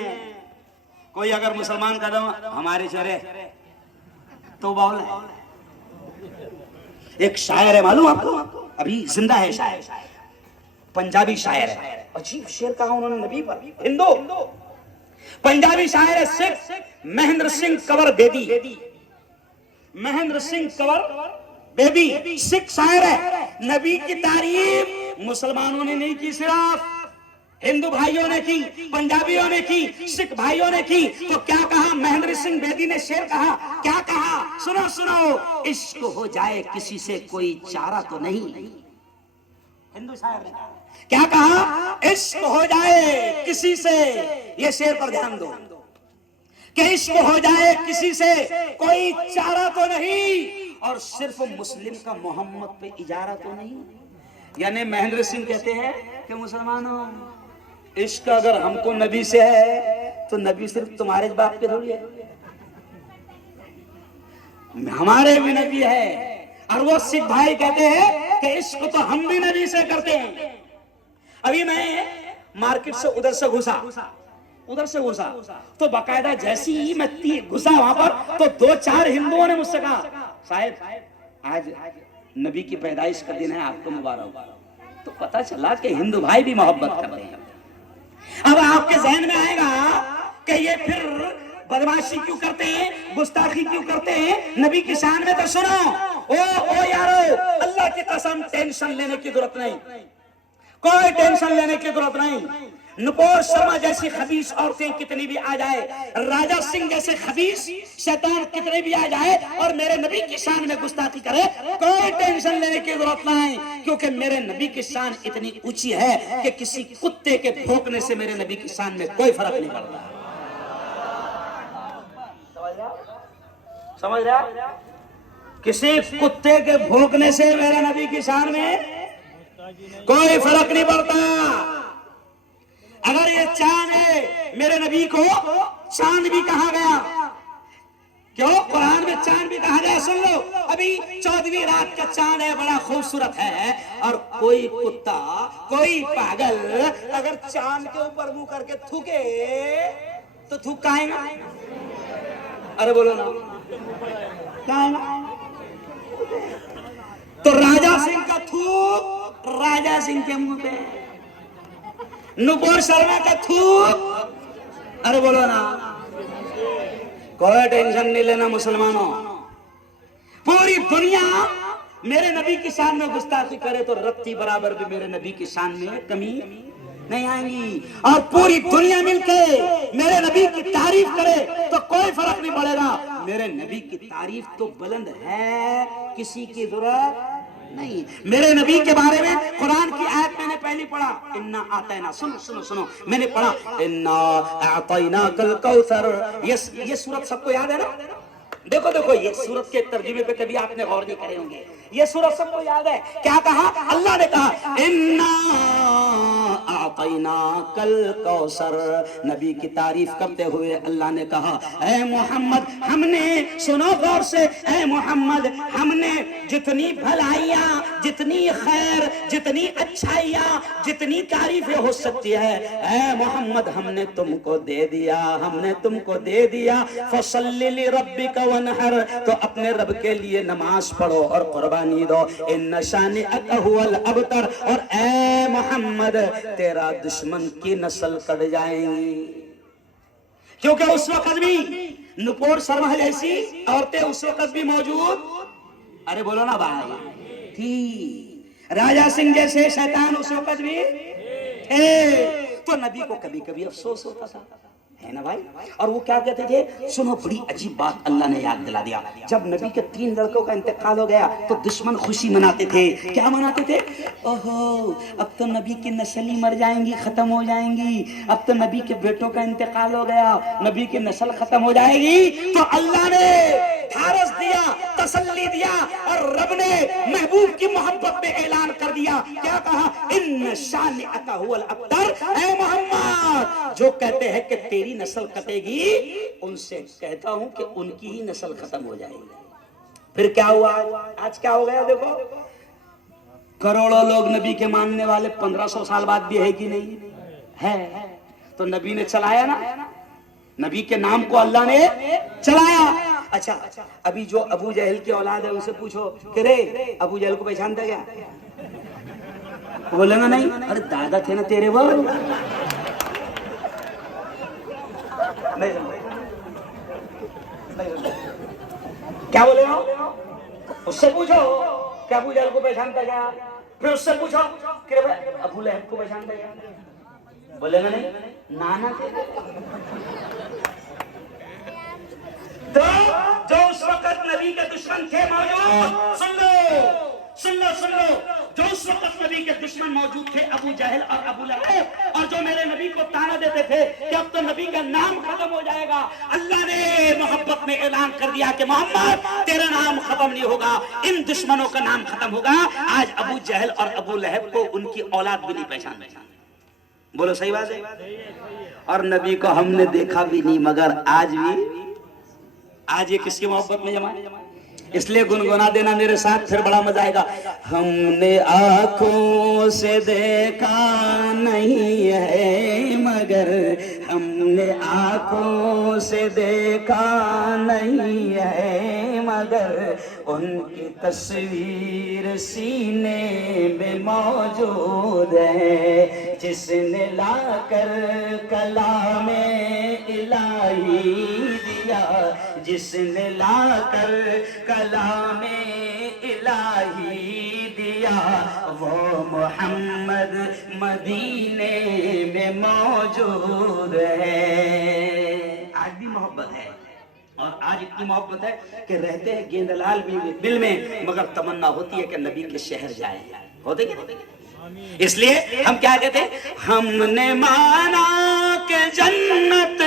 कोई अगर मुसलमान का दम हमारे चरे तो बोल। एक शायर है मालूम आपको, अभी जिंदा है शायर, पंजाबी शायर है, अजीब शेर कहा उन्होंने नबी पर, हिंदू पंजाबी शायर है सिख महेंद्र सिंह कंवर बेदी, महेंद्र सिंह कंवर बेदी सिख शायर है। नबी की तारीफ मुसलमानों ने नहीं की, सिर्फ हिंदू भाइयों ने की, पंजाबियों ने की, सिख भाइयों ने की। तो क्या कहा महेंद्र सिंह बेदी ने, शेर कहा, क्या कहा, सुनो सुनो, इश्क हो जाए किसी से कोई चारा तो नहीं, हिंदू शायर ने क्या कहा, इश्क हो जाए किसी से, ये शेर पर ध्यान दो, कि इश्क हो जाए किसी से कोई चारा तो नहीं, और सिर्फ मुस्लिम का मोहम्मद पे इजारा तो नहीं। यानी महेंद्र सिंह कहते हैं कि मुसलमानों, इश्क अगर हमको नबी से है तो नबी सिर्फ तुम्हारे बाप के थोड़ी है, हमारे भी नबी है। और वो सिख भाई कहते हैं कि इश्क तो हम भी नबी से करते हैं। अभी मैं मार्केट से उधर से घुसा तो बाकायदा जैसी ही मैं घुसा वहां पर, तो 2-4 हिंदुओं ने मुझसे कहा, साहब आज नबी की पैदाइश का दिन है, आपको मुबारक। तो पता चला कि हिंदू भाई भी मोहब्बत करते हैं। अब आपके जहन में आएगा कि ये फिर बदमाशी क्यों करते हैं, गुस्ताखी क्यों करते हैं नबी की शान में। तो सुनो ओ यारो, अल्लाह की कसम टेंशन लेने की जरूरत नहीं, कोई टेंशन लेने की जरूरत नहीं। नुपुर शर्मा जैसी खबीस औरतें कितनी भी आ जाए, राजा सिंह जैसे खबीस शैतान कितने भी आ जाए और मेरे नबी की शान में गुस्ताखी करे, कोई टेंशन लेने की जरूरत नहीं, क्योंकि मेरे नबी की शान इतनी ऊंची है कि किसी कुत्ते के भौंकने से मेरे नबी की शान में कोई फर्क नहीं पड़ता। समझ रहा? किसी कुत्ते के भौंकने से मेरे नबी की शान में कोई फर्क नहीं पड़ता। अगर ये चांद है, मेरे नबी को चांद भी कहा गया, क्यों? कुरान में चांद भी कहा जाए, सुन लो, अभी 14वीं रात का चांद है, बड़ा खूबसूरत है, और कोई कुत्ता, कोई पागल अगर चांद के ऊपर मुंह करके थूके तो थूक काएगा? अरे बोलो ना, काएगा? तो राजा सिंह का थूक राजा सिंह के मुंह पे, नुपुर शर्मा का थूक, अरे बोलो ना, कोई टेंशन नहीं लेना मुसलमानों। पूरी दुनिया मेरे नबी की शान में गुस्ताखी करे तो रत्ती बराबर भी मेरे नबी की शान में कमी नहीं आएगी, और पूरी दुनिया मिलके मेरे नबी की तारीफ करे तो कोई फर्क नहीं पड़ेगा। मेरे नबी की तारीफ तो बुलंद है, किसी की जरूरत नहीं। मेरे नबी के बारे में कुरान की आयत मैंने पहली पढ़ा, इन्ना आतैना, सुनो सुनो सुनो, मैंने पढ़ा इन्ना आतैना कल कौसर। ये सूरत सबको याद है ना? देखो देखो, ये सूरत के तर्जुमे पे कभी आपने गौर नहीं करे होंगे, ये सूरत सबको याद है। क्या कहा? अल्लाह ने कहा इन्ना आतैना कल कौसर। नबी की तारीफ करते हुए अल्लाह ने कहा, ऐ मोहम्मद, हमने, सुनो गौर से, ऐ मोहम्मद, हमने जितनी भलाइयां, जितनी खैर, जितनी अच्छाइयां, जितनी तारीफें हो सकती है, ऐ मोहम्मद हमने तुमको दे दिया, हमने तुमको दे दिया। फसल्लि लिरब्बिका वनहर, तो अपने रब के लिए नमाज पढ़ो और कुर्बानी दो। इन्न शानिअक हुवल अबतर, और ऐ मोहम्मद तेरा दुश्मन की नस्ल कट जाएगी। क्योंकि उस वक्त भी नुपुर शर्मा जैसी औरतें उस वक्त भी मौजूद, अरे बोलो ना भाई, थी। राजा सिंह जैसे शैतान उस वक्त भी थे। तो नबी को कभी कभी अफसोस होता था, है ना भाई? और वो क्या कहते थे? सुनो, बड़ी अजीब बात अल्लाह ने याद दिला दिया। जब नबी के 3 लड़कों का इंतकाल हो गया तो दुश्मन खुशी मनाते थे। क्या मनाते थे? ओहो, अब तो नबी की नस्ल ही मर जाएंगी, खत्म हो जाएंगी, अब तो नबी के बेटों का इंतकाल हो गया, नबी की नस्ल खत्म हो जाएगी। तो अल्लाह ने ढारस दिया, तसल्ली दिया, और रब ने महबूब की मोहब्बत में ऐलान कर दिया। क्या कहा? इन्न शानिअक हुवल अबतर, ऐ मोहम्मद, जो कहते हैं कि तेरी नस्ल कटेगी, उनसे कहता हूं कि उनकी ही नस्ल खत्म हो जाएगी। फिर क्या हुआ? आज क्या हो गया? देखो, करोड़ों लोग नबी के मानने वाले 1500 साल बाद भी है कि नहीं है? तो नबी ने चलाया ना, नबी के नाम को अल्लाह ने चलाया। अच्छा, अभी जो अबू जहल की औलाद है उनसे पूछो कि रे अबू जहल को पहचानता क्या? बोलेगा नहीं, अरे दादा थे ना तेरे वो। नहीं, क्या बोले हो? उससे पूछो कि अबू जहल को पहचानता क्या? फिर उससे पूछो कि अबू लहब को पहचानता क्या? बोलेगा नहीं, नाना थे। तो जो उस वक्त नबी के दुश्मन थे मौजूद, सुन लो सुन लो सुन लो, जो उस वक्त नबी के दुश्मन मौजूद थे, अबू जहल और अबू लहब, और जो मेरे नबी को ताना देते थे कि अब तो नबी का नाम खत्म हो जाएगा, अल्लाह ने मोहब्बत में ऐलान कर दिया कि मोहम्मद तेरा नाम खत्म नहीं होगा, इन दुश्मनों का नाम खत्म होगा। आज अबू जहल और अबू लहब को उनकी औलाद भी नहीं पहचान। बोलो सही बात है? और नबी को हमने देखा भी नहीं, मगर आज ये किसकी मोहब्बत में जमा है? इसलिए गुनगुना देना मेरे साथ, फिर बड़ा मजा आएगा। हमने आंखों से देखा नहीं है, मगर हमने आंखों से देखा नहीं है, मगर उनकी तस्वीर सीने में मौजूद है, जिसने लाकर कलामे इलाही दिया, जिसने लाकर कलामे इलाही दिया, वो मोहम्मद मदीने में मौजूद है। आज भी मोहब्बत है, और आज इतनी मोहब्बत है कि रहते हैं गेंदलाल भी दिल में, मगर तमन्ना होती है कि नबी के शहर जाए। होते क्या? इसलिए हम क्या कहते हैं? हमने माना कि जन्नत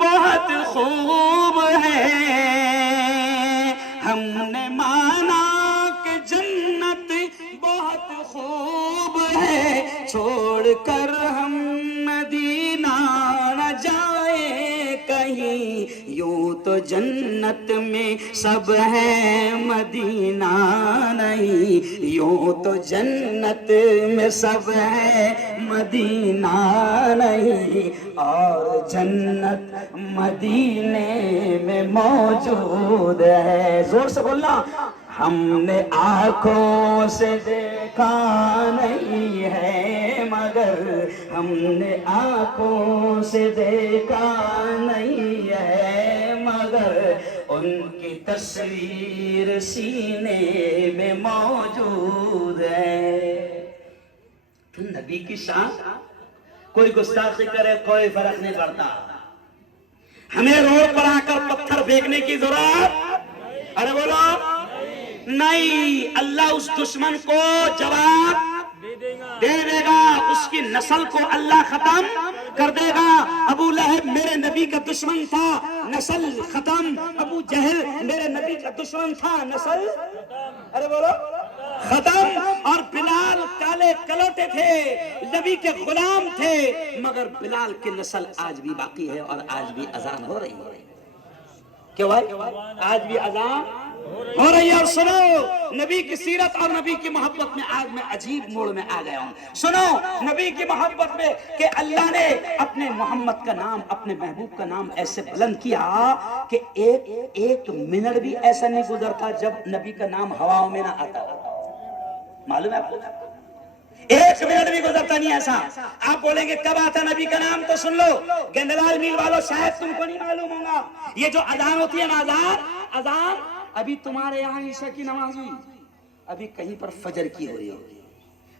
बहुत खूब है, हमने माना कि जन्नत बहुत खूब है, छोड़कर हम मदीना न जाए कहीं, यूं तो जन्नत में सब है मदीना नहीं, यूं तो जन्नत में सब है मदीना नहीं, और जन्नत मदीने में मौजूद है। जोर से बोलना। हमने आंखों से देखा नहीं है, मगर हमने आंखों से देखा नहीं है, मगर उनकी तस्वीर सीने में मौजूद है। तो नबी की शान, कोई गुस्ताखी करे कोई फर्क नहीं पड़ता। हमें रोड पर आकर पत्थर फेंकने की जरूरत, अरे बोलो नहीं। अल्लाह उस दुश्मन को जवाब दे देगा, उसकी नस्ल को अल्लाह खत्म कर देगा। अबू लहब मेरे नबी का दुश्मन था, नस्ल खत्म। अबू जहल मेरे नबी का दुश्मन था, नस्ल अरे बोलो खत्म। और बिलाल काले कलोटे थे, नबी के गुलाम थे, मगर बिलाल की नस्ल आज भी बाकी है और आज भी अजान हो रही है। क्यों भाई? आज भी अजान हो रही है। और सुनो, नबी की सीरत और नबी की मोहब्बत में आज मैं अजीब मोड़ में आ गया हूं। सुनो, नबी की मोहब्बत में कि अल्लाह ने अपने मोहम्मद का नाम, अपने महबूब का नाम ऐसे बुलंद किया कि एक मिनट भी ऐसा नहीं गुजरता जब नबी का नाम हवाओं में ना आता। मालूम है आपको? एक मिनट भी गुजरता नहीं ऐसा। आप बोलेंगे कब आता नबी का नाम, तो सुन लो गेंदलाल मिल वालों, शायद तुमको नहीं मालूम होगा। ये जो अजान होती है ना, अजान अभी तुम्हारे यहाँ ईशा की नमाज हुई, अभी कहीं पर फजर की हो रही होगी,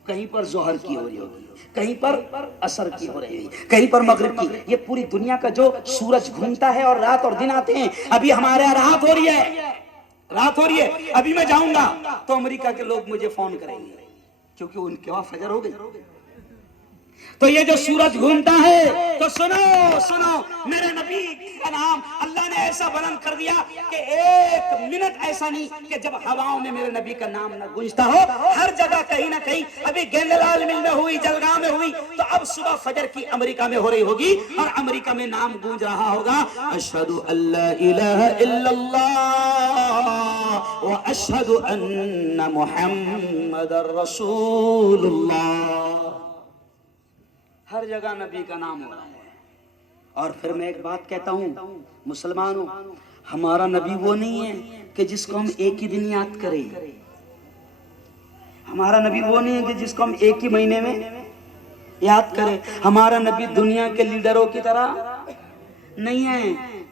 कहीं पर जोहर की हो रही होगी, कहीं पर असर की हो रही होगी, कहीं पर मगरिब की। ये पूरी दुनिया का जो सूरज घूमता है और रात और दिन आते हैं, अभी हमारे यहाँ रात हो रही है, रात हो रही है। अभी मैं जाऊंगा तो अमेरिका के लोग मुझे फोन करेंगे क्योंकि उनके वहां फजर हो गई। तो ये जो सूरज घूमता है, तो सुनो मेरे नबी का नाम अल्लाह ने ऐसा बुलंद कर दिया कि एक मिनट ऐसा नहीं कि जब हवाओं में मेरे नबी का नाम न गूंजता हो। हर जगह कहीं ना कहीं, अभी गेंदलाल मिल में हुई, जलगांव में हुई, तो अब सुबह फजर की अमेरिका में हो रही होगी और अमेरिका में नाम गूंज रहा होगा, अशहदु अल्ला इलाहा इल्लल्लाह व अशहदु अन्ना मुहम्मदर रसूलुल्लाह। हर जगह नबी का नाम हो रहा है। और फिर मैं एक बात कहता हूँ मुसलमानों, हमारा नबी वो नहीं है कि जिसको हम एक ही दिन याद करें। हमारा नबी वो नहीं है कि जिसको हम एक ही महीने में याद करें। हमारा नबी दुनिया के लीडरों की तरह नहीं है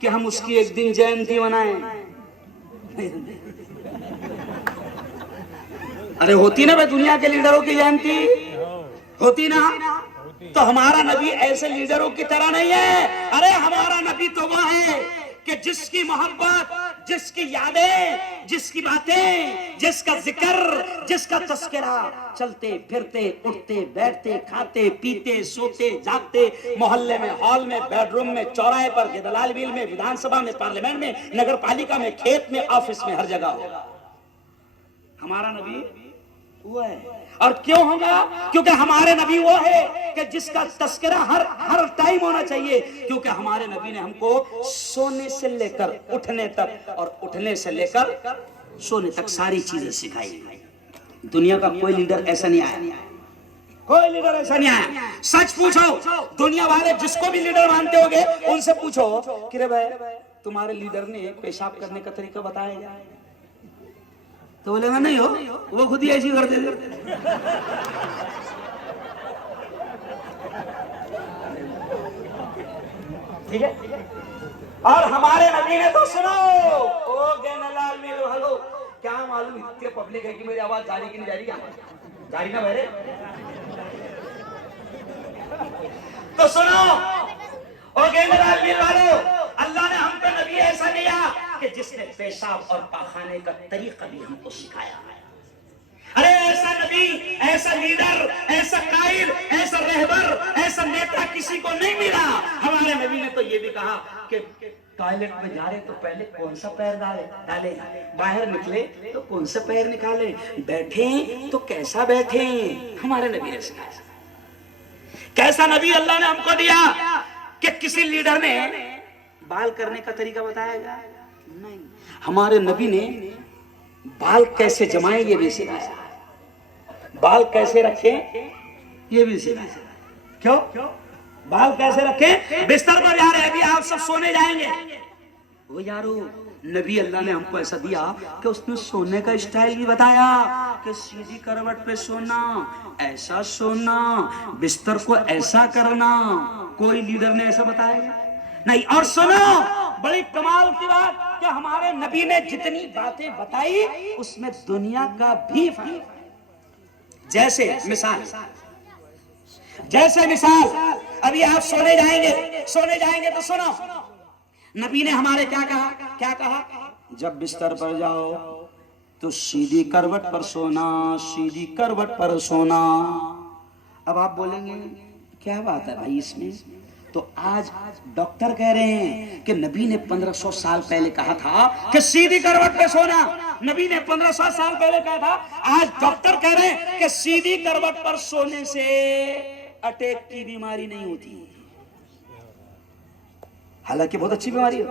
कि हम उसकी एक दिन जयंती मनाएं। अरे होती ना भाई, दुनिया के लीडरों की जयंती होती ना। तो हमारा नबी ऐसे लीडरों की तरह नहीं है। अरे हमारा नबी तो वो है कि जिसकी मोहब्बत, जिसकी यादें, जिसकी बातें, जिसका जिक्र, जिसका तस्करा, चलते फिरते, उठते बैठते, खाते पीते, सोते जागते, मोहल्ले में, हॉल में, बेडरूम में, चौराहे पर, गेंदलाल मिल में, विधानसभा में, पार्लियामेंट में, नगर पालिका में, खेत में, ऑफिस में, हर जगह होगा। हमारा नबी वो है। और क्यों होगा? क्योंकि हमारे नबी वो है कि जिसका तस्करा हर टाइम होना चाहिए। क्योंकि हमारे नबी ने हमको सोने से लेकर उठने तक और उठने से लेकर सोने तक सारी चीजें सिखाई। दुनिया का कोई लीडर ऐसा नहीं आया, कोई लीडर ऐसा नहीं आया। सच पूछो, दुनिया वाले जिसको भी लीडर मानते होगे उनसे पूछो कि रे भाई तुम्हारे लीडर ने पेशाब करने का तरीका बताया क्या? तो बोलेगा नहीं हो, वो खुद ही ऐसी कर देते। ठीक है। और हमारे नबी ने तो सुनो, ओ गेंदलाल मिल हेलो, क्या मालूम इतनी पब्लिक है कि मेरी आवाज जारी की नहीं जा रही? क्या जारी ना बहरे? तो सुनो, ओ गेंदलाल मिल वालों, अल्लाह ने हमको नबी ऐसा दिया कि जिसने पेशाब और पाखाने का तरीका भी हमको सिखाया है। अरे ऐसा नबी, ऐसा लीडर, ऐसा कायद, ऐसा रहबर, ऐसा नेता किसी को नहीं मिला। हमारे नबी ने तो ये भी कहा कि टॉयलेट में जा रहे तो पहले कौन सा पैर डाले, बाहर निकले तो कौन सा पैर निकाले, बैठे तो कैसा बैठे। हमारे नबी ने सिखाया। कैसा नबी अल्लाह ने हमको दिया कि किसी लीडर ने बाल करने का तरीका बताया गया? नहीं। हमारे नबी ने बाल कैसे जमाए ये भी सिखाया, बाल कैसे रखें ये भी सिखाया। क्यों? बाल कैसे रखें? बिस्तर पर जा रहे हैं, अभी आप सब सोने जाएंगे। वो यारो, नबी अल्लाह ने हमको ऐसा दिया कि उसने सोने का स्टाइल भी बताया कि सीधी करवट पे सोना, ऐसा सोना, बिस्तर को ऐसा करना। कोई लीडर ने ऐसा बताया नहीं। और सुनो, बड़ी कमाल की बात कि हमारे नबी ने जितनी बातें बताई उसमें दुनिया का भी फायदा। जैसे मिसाल, अभी आप सोने जाएंगे तो सुनो, नबी ने हमारे क्या कहा? जब बिस्तर पर जाओ तो सीधी करवट पर सोना, सीधी करवट पर सोना। अब आप बोलेंगे क्या बात है भाई इसमें? तो आज डॉक्टर कह रहे हैं कि नबी ने 1500 साल पहले कहा था कि सीधी करवट पे सोना। नबी ने 1500 साल पहले कहा था, आज डॉक्टर कह रहे हैं कि सीधी करवट पर सोने से अटैक की बीमारी नहीं होती। हालांकि बहुत अच्छी बीमारी है।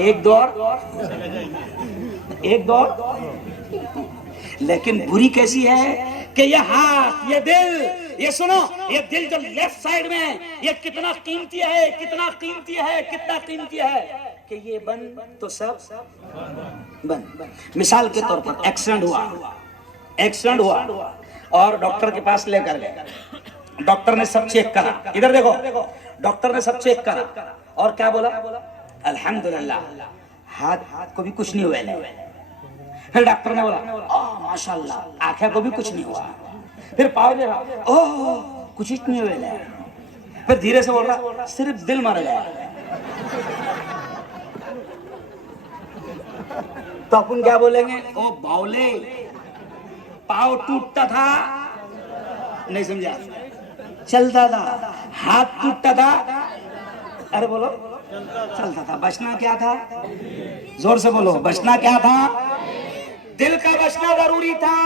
एक दौर, लेकिन बुरी कैसी है कि ये हाथ, ये दिल, ये सुनो, ये दिल जो लेफ्ट साइड में है, ये कितना कीमती है कि ये बंद तो सब बंद। मिसाल के तौर पर एक्सीडेंट हुआ और डॉक्टर के पास लेकर गए। डॉक्टर ने सब चेक करा, इधर देखो, डॉक्टर ने सब चेक करा और क्या बोला? अल्हम्दुलिल्लाह, हाथ को भी कुछ नहीं हुआ। फिर डॉक्टर ने बोला माशाल्लाह, आंखें को भी कुछ नहीं हुआ। फिर पाँव देखा, ओह कुछ नहीं हुआ। फिर धीरे से बोल रहा सिर्फ दिल मर गया। तो अपन क्या बोलेंगे? ओ बावले, पाँव टूटता था नहीं समझा, चलता था, हाथ टूटता था, अरे बोलो चलता था। बचना क्या था? जोर से बोलो, बचना क्या था? दिल का बचना जरूरी था।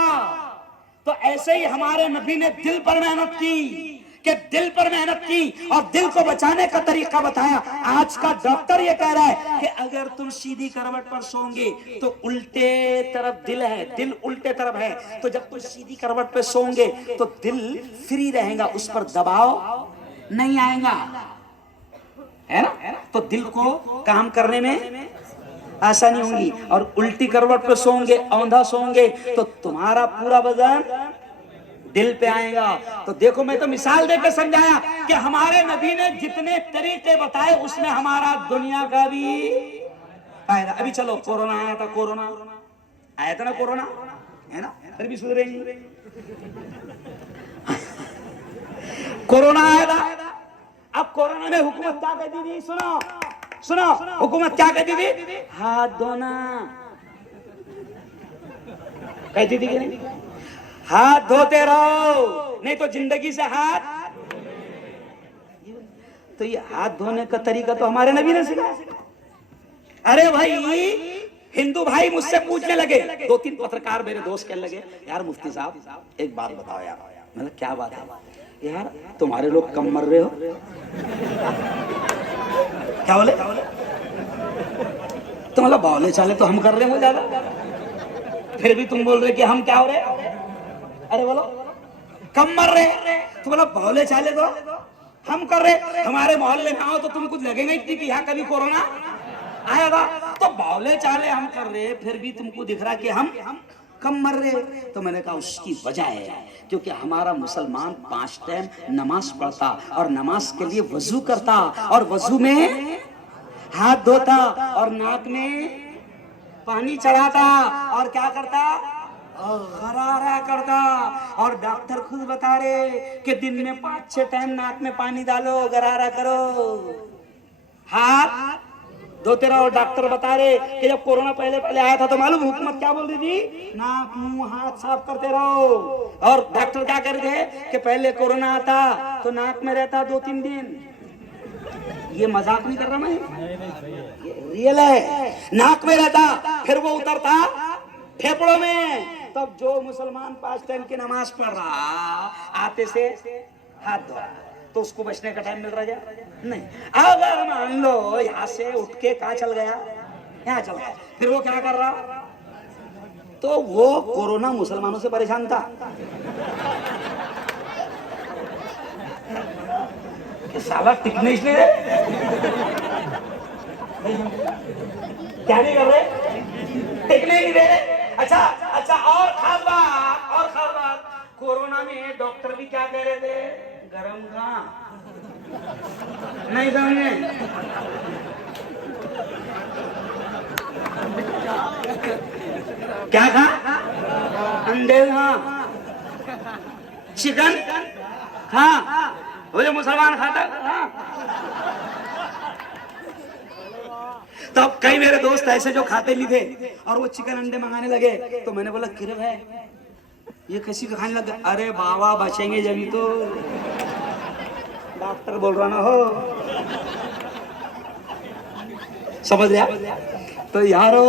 तो ऐसे ही हमारे नबी ने दिल पर मेहनत की और दिल को बचाने का तरीका बताया। आज का डॉक्टर ये कह रहा है कि अगर तुम सीधी करवट पर सोओगे तो उल्टे तरफ दिल है, दिल उल्टे तरफ है, तो जब तुम सीधी करवट पर सोओगे तो दिल फ्री रहेगा, उस पर दबाव नहीं आएगा, है ना? तो दिल को काम करने में आसानी होगी। और उल्टी करवट पे सोओगे, औंधा सोओगे, तो तुम्हारा पूरा वजन दिल पे आएगा। तो देखो, मैं तो मिसाल देकर समझाया कि हमारे नबी ने जितने तरीके बताए उसमें हमारा दुनिया का भी फायदा। अभी चलो, कोरोना आया था ना, कोरोना है ना, फिर भी सुधरेंगी। कोरोना आया था। अब कोरोना में हुकूमत क्या कहती थी? सुनो, हुकूमत क्या कहती थी? हाथ धोना कहती थी कि नहीं? हाथ धोते रहो, नहीं तो जिंदगी से हाथ। तो ये हाथ धोने का तरीका तो हमारे नबी ने सिखाया। अरे भाई, हिंदू भाई मुझसे पूछने लगे, 2-3 पत्रकार मेरे दोस्त कहने लगे, यार मुफ्ती साहब एक बात बताओ यार। मतलब क्या बात है यार? तुम्हारे लोग कम मर रहे हो। क्या बोले? तो मतलब बावले चाले तो हम कर रहे हो ज्यादा, फिर भी तुम बोल रहे कि हम क्या हो रहे? अरे बोलो, कम मर रहे, तो बोला बावले चाले तो हम कर रहे। हमारे मोहल्ले में आओ तो तुम कुछ लगेगा ही कि यहाँ कभी कोरोना आया था। तो बावले चाले हम कर रहे, फिर भी तुमको दिख रहा कि हम कम मर रहे। तो मैंने कहा उसकी वजह है क्योंकि हमारा मुसलमान 5 टाइम नमाज पढ़ता और नमाज के लिए वजू करता और वजू में हाथ धोता और नाक में पानी चढ़ाता और क्या करता? गरारा करता। और डॉक्टर खुद बता रहे कि दिन में 5-6 टाइम नाक में पानी डालो, गरारा करो, हाथ धोते रहो। डॉक्टर बता रहे कि जब कोरोना पहले आया था तो मालूम हुकूमत क्या बोल रही थी? नाक मुंह हाथ साफ करते रहो। और डॉक्टर क्या कर रहे थे कि पहले कोरोना आता तो नाक में रहता 2-3 दिन। ये मजाक नहीं कर रहा मैं, रियल है। नाक में रहता, फिर वो उतरता फेफड़ों में। तब जो मुसलमान 5 टाइम की नमाज पढ़ रहा, आते से हाथ धो रहा। तो उसको बचने का टाइम मिल रहा क्या? नहीं। अगर मान लो यहाँ से उठ के कहाँ चल गया, यहाँ चल गया, फिर वो क्या कर रहा? तो वो कोरोना मुसलमानों से परेशान था कि साला टिकने इसलिए क्या नहीं कर रहे, टिकने नहीं दे रहे। अच्छा अच्छा, और खास बात, कोरोना में डॉक्टर भी क्या कह रहे थे? गरम खा, नहीं समझे? क्या खा? अंडे खा, चिकन खा, वो जो मुसलमान खाता खा। तो कई मेरे दोस्त ऐसे जो खाते नहीं थे और वो चिकन अंडे मंगाने लगे, तो मैंने बोला किरण है ये कैसी खाने लगे? अरे बाबा बचेंगे जब ही तो, डॉक्टर बोल रहा ना हो, समझ लिया? तो यारो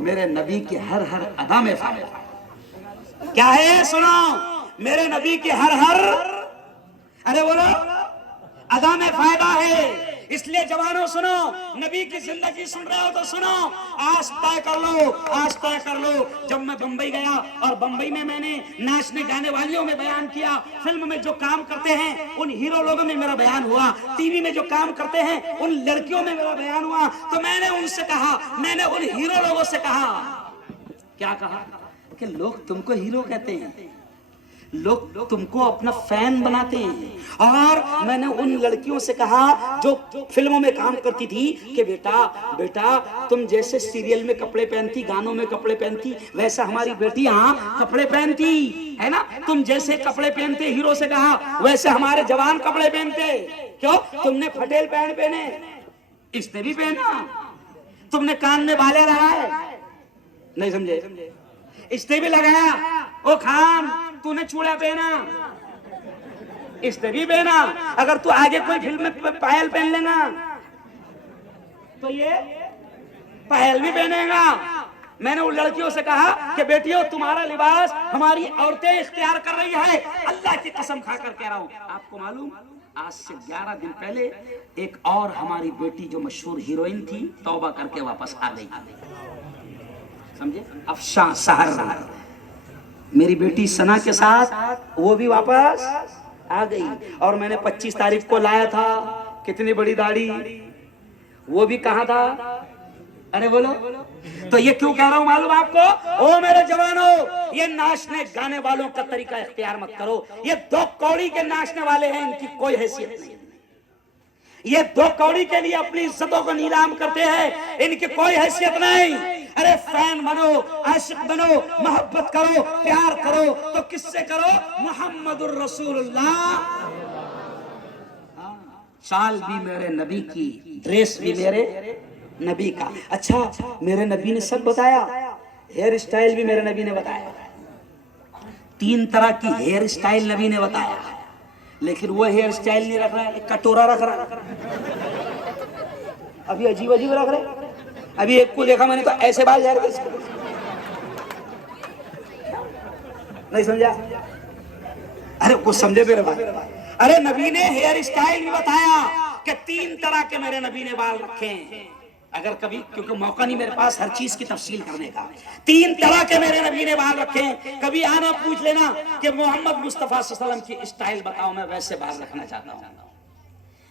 मेरे नबी की हर हर अदा में फायदा क्या है? सुनो, मेरे नबी की हर हर, अरे बोलो, अदा में फायदा है। इसलिए जवानों सुनो, नबी की जिंदगी सुन रहे हो तो सुनो, आज तय कर लो, आज तय कर लो। जब मैं बंबई गया और बंबई में मैंने नाचने गाने वालियों में बयान किया, फिल्म में जो काम करते हैं उन हीरो लोगों में मेरा बयान हुआ, टीवी में जो काम करते हैं उन लड़कियों में मेरा बयान हुआ, तो मैंने उनसे कहा, मैंने उन हीरो लोगों से कहा, क्या कहा? कि लोग तुमको हीरो कहते हैं, लोग तुमको अपना फैन बनाते हैं। और मैंने उन लड़कियों से कहा जो फिल्मों में काम करती थी कि बेटा तुम जैसे सीरियल में कपड़े पहनती, गानों में कपड़े पहनती, वैसा हमारी बेटी यहाँ कपड़े पहनती है ना। तुम जैसे कपड़े पहनते, हीरो से कहा, वैसे हमारे जवान कपड़े पहनते। क्यों? तुमने फटेल पैंट पहने, इसने भी पहना। तुमने कान में बाले लगाए, नहीं समझे, इसने भी लगाया। ओ खान, तूने चूड़ा पहना, इसने भी पहना। अगर तू आगे कोई फिल्म में पायल पहन लेगा तो ये पायल भी पहनेगा। मैंने उन लड़कियों से कहा कि बेटियों तुम्हारा लिबास हमारी औरतें इख्तियार कर रही है, अल्लाह की कसम खाकर कह रहा हूं। आपको मालूम, आज से 11 दिन पहले एक और हमारी बेटी जो मशहूर हीरोइन थी, तौबा करके वापस आ गई, समझे? अफशां सहर, मेरी बेटी सना के साथ वो भी वापस आ गई। और मैंने 25 तारीख को लाया था, कितनी बड़ी दाढ़ी, वो भी कहां था? अरे बोलो। तो ये क्यों कह रहा हूं मालूम आपको? ओ मेरे जवानों, ये नाचने गाने वालों का तरीका इख्तियार मत करो। ये 2 कौड़ी के नाचने वाले हैं, इनकी कोई हैसियत नहीं। ये 2 कौड़ी के लिए अपनी इज्जतों को नीलाम करते हैं, इनकी कोई हैसियत नहीं। अरे फैन बनो, आशिक बनो, मोहब्बत करो, प्यार करो, तो किससे करो? मुहम्मदुर रसूलुल्लाह। शाल भी मेरे नबी की, ड्रेस भी मेरे नबी का। अच्छा, मेरे नबी ने सब बताया, हेयर स्टाइल भी मेरे नबी ने बताया। 3 तरह की हेयर स्टाइल नबी ने बताया, लेकिन वो हेयर स्टाइल नहीं रख रहा है, कटोरा रख रहा है। अभी अजीब अजीब रख रहे। अभी एक को देखा मैंने तो ऐसे बाल जा रहे थे, नहीं समझा? अरे कुछ समझे मेरे बात? अरे नबी ने हेयर स्टाइल भी बताया कि 3 तरह के मेरे नबी ने बाल रखे हैं। अगर कभी, क्योंकि मौका नहीं मेरे पास हर चीज की तफसील करने का, 3 तरह के मेरे नबी ने बाल रखे हैं। कभी आना पूछ लेना कि मोहम्मद मुस्तफा सल्लल्लाहु अलैहि वसल्लम की स्टाइल बताओ, मैं वैसे बाल रखना चाहता हूं।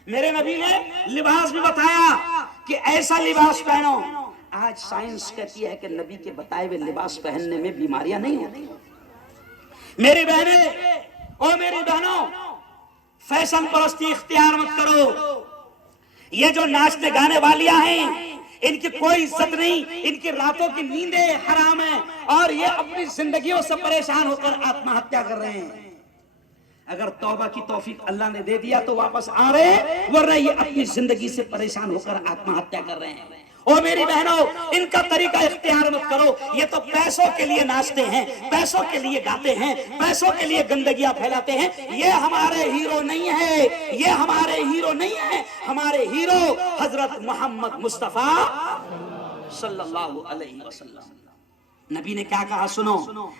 मेरे नबी ने लिबास भी बताया कि ऐसा लिबास पहनो। आज साइंस कहती है कि नबी के बताए हुए लिबास पहनने में बीमारियां नहीं होती। मेरी बहनें और मेरी बहनों, फैशन परस्ती इख्तियार मत करो। ये जो नाचने गाने वालियां हैं, इनकी कोई इज्जत नहीं, इनकी रातों की नींदें हराम है, और ये अपनी जिंदगियों से परेशान होकर आत्महत्या कर रहे हैं। अगर तौबा की तौफीक अल्लाह ने दे दिया तो वापस आ रहे हैं, वरना ये अपनी जिंदगी से परेशान होकर आत्महत्या कर रहे हैं। और मेरी बहनों, इनका तरीका इख्तियार मत करो। ये तो पैसों के लिए नाचते हैं, पैसों के लिए गाते हैं, पैसों के लिए गंदगियां फैलाते हैं। ये हमारे हीरो नहीं है, ये हमारे हीरो नहीं है। हमारे हीरो हजरत मोहम्मद मुस्तफा सल्लल्लाहु अलैहि वसल्लम। नबी ने क्या कहा सुनो,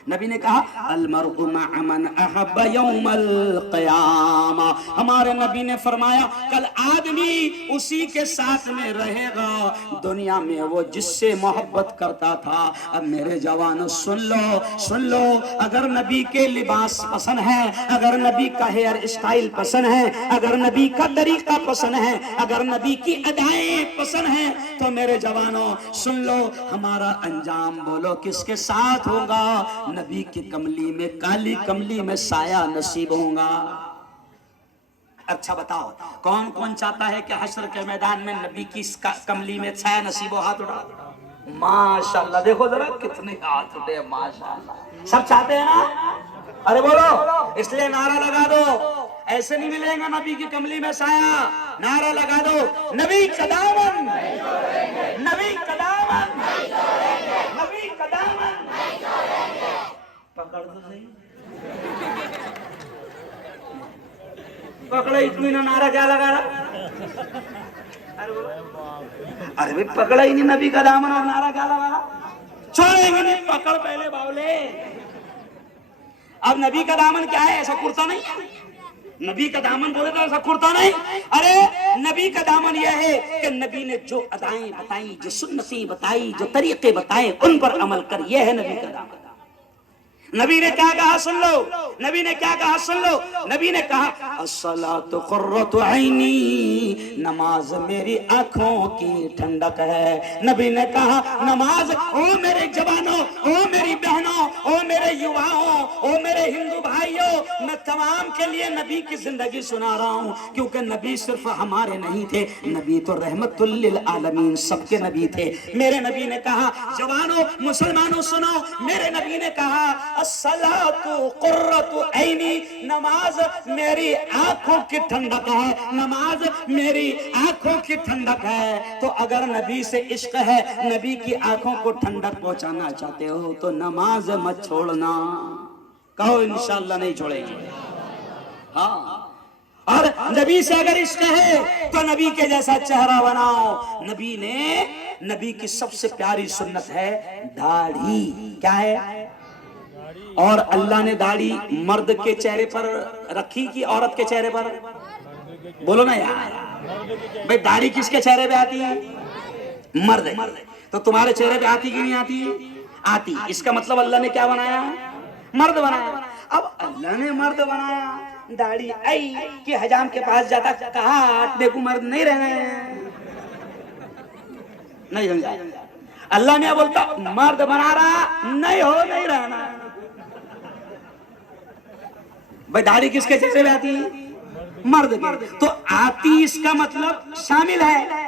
नबी ने कहा अलमरउ मअ मन अहब्ब यौमल क़यामा। हमारे नबी ने फरमाया कल आदमी उसी के साथ में रहेगा दुनिया में वो जिससे मोहब्बत करता था। अब मेरे जवानों सुन लो, अगर नबी के लिबास पसंद है, अगर नबी का हेयर स्टाइल पसंद है, अगर नबी का तरीका पसंद है, अगर नबी की अदाएं पसंद है, तो मेरे जवानों सुन लो, हमारा अंजाम बोलो किसके साथ होगा? नबी की कमली में, काली कमली में साया नसीब होगा। अच्छा बताओ, कौन कौन चाहता है कि हश्र के मैदान में नबी की कमली में छाया नसीब हो? हाथ उठा। माशाल्लाह, देखो जरा कितने हाथ उठे, माशाल्लाह। सब चाहते हैं ना? अरे बोलो, इसलिए नारा लगा दो, ऐसे नहीं मिलेगा नबी की कमली में साया। नारा लगा दो, नबी का दामन, नबी का दामन, नबी का दामन। पकड़ तो सही, पकड़ा इतनी ना, नारा क्या लगा रहा? अरे भाई पकड़ा ही नहीं नबी का दामन और नारा क्या लगा? छोड़ेंगे नहीं, पकड़ पहले बावले। अब नबी का दामन क्या है? ऐसा कुर्ता नहीं है। नबी का दामन बोले तो ऐसा कुर्ता नहीं। अरे नबी का दामन यह है कि नबी ने जो अदाएं बताई, जो सुन्नतें बताई, जो तरीके बताए, उन पर अमल कर। यह है नबी का दामन। नबी ने क्या कहा सुन लो, नबी ने क्या कहा सुन लो। नबी ने कहा अस्सलातु कुर्रतु ऐनी, नमाज मेरी आंखों की ठंडक है। नबी ने कहा नमाज, ओ मेरे जवानों, ओ मेरी बहनों, ओ मेरे युवाओं, ओ मेरे हिंदू भाइयों, मैं तमाम के लिए नबी की जिंदगी सुना रहा हूँ, क्योंकि नबी सिर्फ हमारे नहीं थे, नबी तो रहमतुल लिल आलमीन, सबके नबी थे। मेरे नबी ने कहा जवानों, मुसलमानों सुनो, मेरे नबी ने कहा अस्सलातु कुर्रतु ऐनी, नमाज मेरी आंखों की ठंडक है, नमाज मेरी आंखों की ठंडक है। तो अगर नबी से इश्क है, नबी की आंखों को ठंडक पहुंचाना चाहते हो, तो नमाज मत छोड़ना। कहो इंशाअल्लाह नहीं छोड़ेंगे। हाँ, और नबी से अगर इश्क है तो नबी के जैसा चेहरा बनाओ। नबी की सबसे प्यारी सुन्नत है दाढ़ी। क्या है? और अल्लाह ने दाढ़ी मर्द के चेहरे पर रखी कि औरत के चेहरे पर? बोलो ना यार भाई, दाढ़ी किसके चेहरे पे आती है? मर्द। तो तुम्हारे चेहरे पे आती कि नहीं आती? आती। इसका मतलब अल्लाह ने क्या बनाया? मर्द बनाया। अब अल्लाह ने मर्द बनाया, दाढ़ी आई कि हजाम के पास जाता, कहा देखो मर्द नहीं रहना नहीं समझा। अल्लाह ने बोलता मर्द बना रहा, नहीं हो नहीं रहना। भाई दाढ़ी किसके चेहरे पे आती है? मर्द के। तो आती इसका मतलब शामिल है,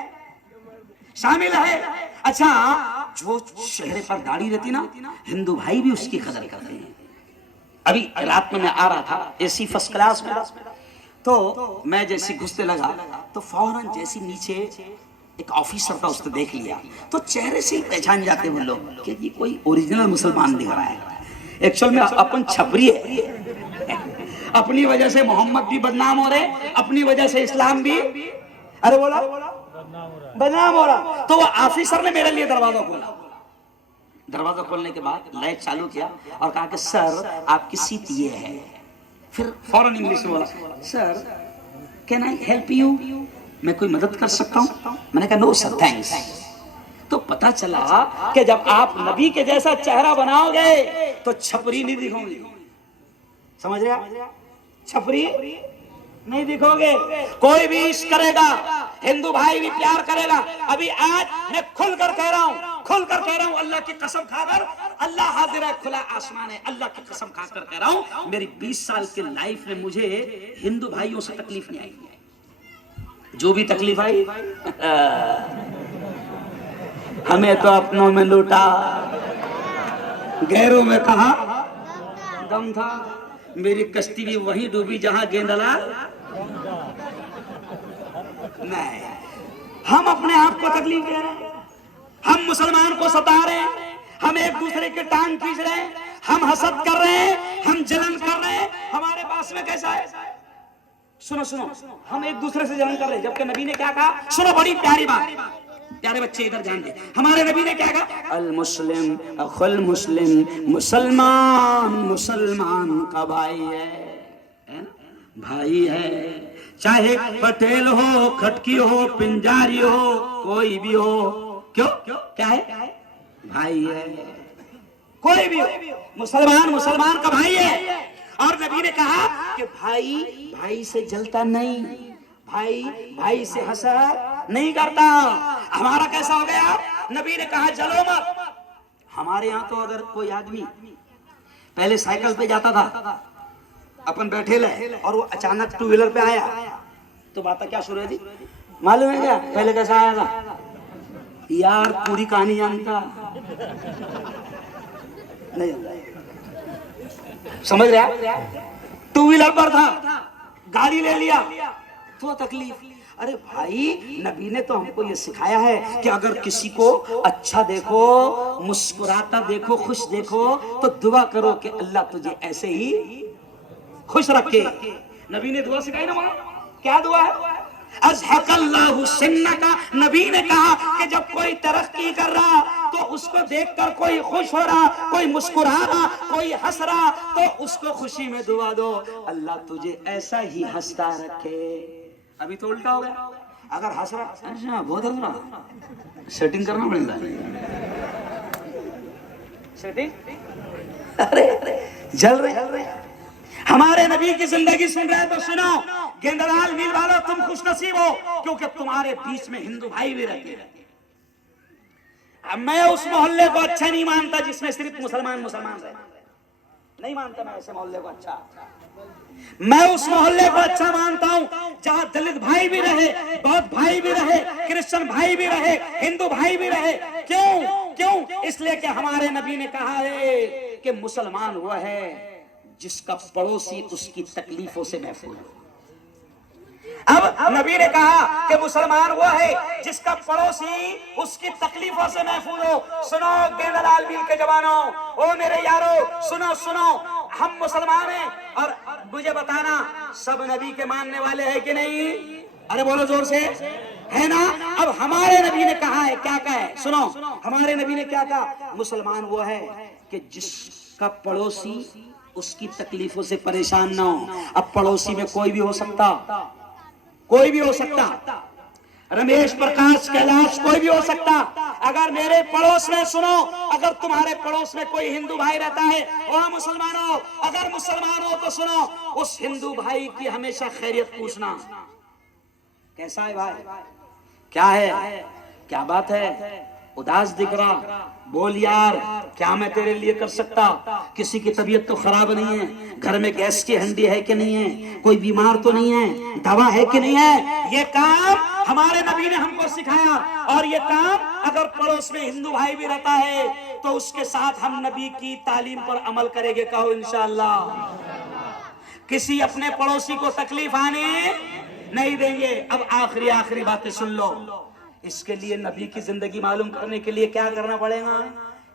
शामिल है। अच्छा, जो चेहरे पर दाढ़ी रहती ना, हिंदू भाई भी उसकी कदर करते हैं। अभी रात में मैं आ रहा था एसी फर्स्ट क्लास में, तो मैं जैसे घुसने लगा तो फौरन जैसे नीचे एक ऑफिसर था, उसने देख लिया, तो चेहरे से ही पहचान जाते वो लोग कि ये कोई ओरिजिनल मुसलमान दिख रहा है। एक्चुअल में अपन छपरी है, अपनी वजह से मोहम्मद भी बदनाम हो रहे, अपनी वजह से इस्लाम भी, अरे बोला बदनाम हो रहा। तो वो ऑफिसर ने मेरे लिए दरवाजा खोला। दरवाजा खोलने के बाद लाइट चालू किया और कहा कि सर आपकी सीट ये है। फिर फौरन इंग्लिश में बोला, sir can I help you, मैं कोई मदद कर सकता हूँ? मैंने कहा नो सर थैंक्स। तो पता चला कि जब आप नबी के जैसा चेहरा बनाओगे तो छपरी नहीं दिखोगे। समझ रहे? छपरी नहीं दिखोगे। कोई भी इश्क करेगा, हिंदू भाई भी प्यार करेगा। अभी आज मैं खुलकर कह रहा हूँ, खुलकर कह रहा हूँ, अल्लाह की कसम खाकर, अल्लाह हाजिर है, खुला आसमान है, अल्लाह की कसम खाकर कह रहा हूँ, मेरी 20 साल की लाइफ में मुझे हिंदू भाइयों से तकलीफ नहीं आई। जो भी तकलीफ आई हमें तो अपनों में लूटा, गैरों में कहा दम था। मेरी कश्ती भी वहीं डूबी जहां गेंदलाल नहीं। हम अपने आप को तकलीफ दे रहे हैं, हम मुसलमान को सता रहे हैं, हम एक दूसरे के टांग खींच रहे हैं, हम हसद कर रहे हैं, हम जलन कर रहे हैं। हमारे पास में कैसा है? सुनो सुनो, हम एक दूसरे से जलन कर रहे हैं, जबकि नबी ने क्या कहा? सुनो बड़ी प्यारी बात, प्यारे बच्चे इधर ध्यान दें, हमारे नबी ने क्या कहा? अल मुस्लिम अखुल मुस्लिम, मुसलमान मुसलमान का भाई है ना? भाई है, चाहे पटेल हो, खटकी हो, पिंजारी हो, कोई भी हो, क्यों क्या है? भाई है, कोई भी हो, मुसलमान मुसलमान का भाई है। और नबी ने कहा कि भाई भाई से जलता नहीं, भाई भाई से हसद नहीं करता। हमारा कैसा हो गया? नबी ने कहा जलो मत। हमारे यहाँ तो अगर कोई आदमी पहले साइकिल पे जाता था, अपन बैठे ले, और वो अचानक टू व्हीलर पे आया, तो बात क्या शुरू है जी? मालूम है क्या पहले कैसा आया था? यार पूरी कहानी जानता नहीं, समझ रहा? टू व्हीलर पर था, गाड़ी ले लिया तो तकलीफ। अरे भाई नबी ने तो हमको ये सिखाया है कि अगर किसी को अच्छा देखो, मुस्कुराता देखो, खुश देखो, तो दुआ करो कि अल्लाह तुझे ऐसे ही खुश रखे। नबी ने दुआ सिखाई ना, वहां क्या दुआ है? अज़हक़ल्लाहु सिन्नका। नबी ने कहा कि जब कोई तरक्की कर रहा तो उसको देखकर कोई खुश हो रहा, कोई मुस्कुरा रहा, कोई हंस रहा, तो उसको खुशी में दुआ दो, अल्लाह तुझे ऐसा ही हंसता रखे। अभी तो उल्टा हो गया, अगर हंस रहा, अच्छा बहुत हंस रहा, सेटिंग करना पड़ेगा, सेटिंग, अरे जल रहे। हमारे नबी की जिंदगी सुन रहे तो सुनो, गेंदलाल मील वालों, तुम खुश नसीब हो क्योंकि तुम्हारे बीच में हिंदू भाई भी रहते हैं। अब मैं उस मोहल्ले को अच्छा नहीं मानता जिसमें सिर्फ मुसलमान मुसलमान रहते, नहीं मानता मैं ऐसे मोहल्ले को अच्छा। मैं उस मोहल्ले को अच्छा मानता हूं जहां दलित भाई भी रहे, बौद्ध भाई भी रहे, क्रिश्चियन भाई भी रहे, हिंदू भाई भी रहे। क्यों? इसलिए कि हमारे नबी ने कहा है कि मुसलमान वो है जिसका पड़ोसी उसकी तकलीफों से महफूज हो। अब नबी ने कहा कि मुसलमान वो है जिसका पड़ोसी उसकी तकलीफों से महफूज हो। सुनो गेंदलाल मील के जवानों, ओ मेरे यारो, सुनो, हम मुसलमान हैं और मुझे बताना सब नबी के मानने वाले हैं कि नहीं? अरे बोलो जोर से, है ना? अब हमारे नबी ने कहा है, क्या कहा है? सुनो, हमारे नबी ने क्या कहा? मुसलमान वो है कि जिसका पड़ोसी उसकी तकलीफों से परेशान ना हो। अब पड़ोसी में कोई भी हो सकता, कोई भी हो सकता, रमेश, प्रकाश, कैलाश, कोई भी हो सकता। अगर मेरे पड़ोस में, सुनो, अगर तुम्हारे पड़ोस में कोई हिंदू भाई रहता है, वह मुसलमान हो, अगर मुसलमान हो तो सुनो, उस हिंदू भाई की हमेशा खैरियत पूछना, कैसा है भाई, क्या है, क्या बात है, उदास दिख रहा, बोल यार क्या मैं तेरे लिए कर सकता? किसी की तबीयत तो खराब नहीं है, घर में गैस की हंडी है कि नहीं है, कोई बीमार तो नहीं है, दवा है कि नहीं है? ये काम हमारे नबी ने हमको सिखाया। और ये काम अगर पड़ोस में हिंदू भाई भी रहता है तो उसके साथ हम नबी की तालीम पर अमल करेंगे। कहो इंशाअल्लाह। किसी अपने पड़ोसी को तकलीफ आने नहीं देंगे। अब आखिरी बातें सुन लो। इसके लिए नबी की जिंदगी मालूम करने के लिए क्या करना पड़ेगा?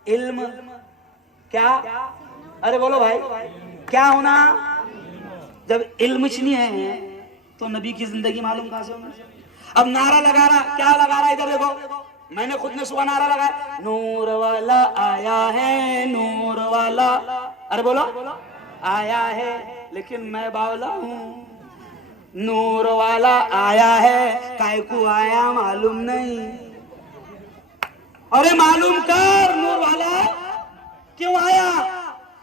इल्म। क्या? अरे बोलो भाई, क्या होना? जब इल्म नहीं है तो नबी की जिंदगी मालूम कहां से होना? अब नारा लगा रहा, क्या लगा रहा? इधर देखो, मैंने खुद ने सुबह नारा लगाया, नूर वाला आया है, नूर वाला। अरे बोलो, आया है, लेकिन मैं बावला हूं। नूर वाला आया है, काय को आया मालूम नहीं। अरे मालूम कर, नूर वाला क्यों आया?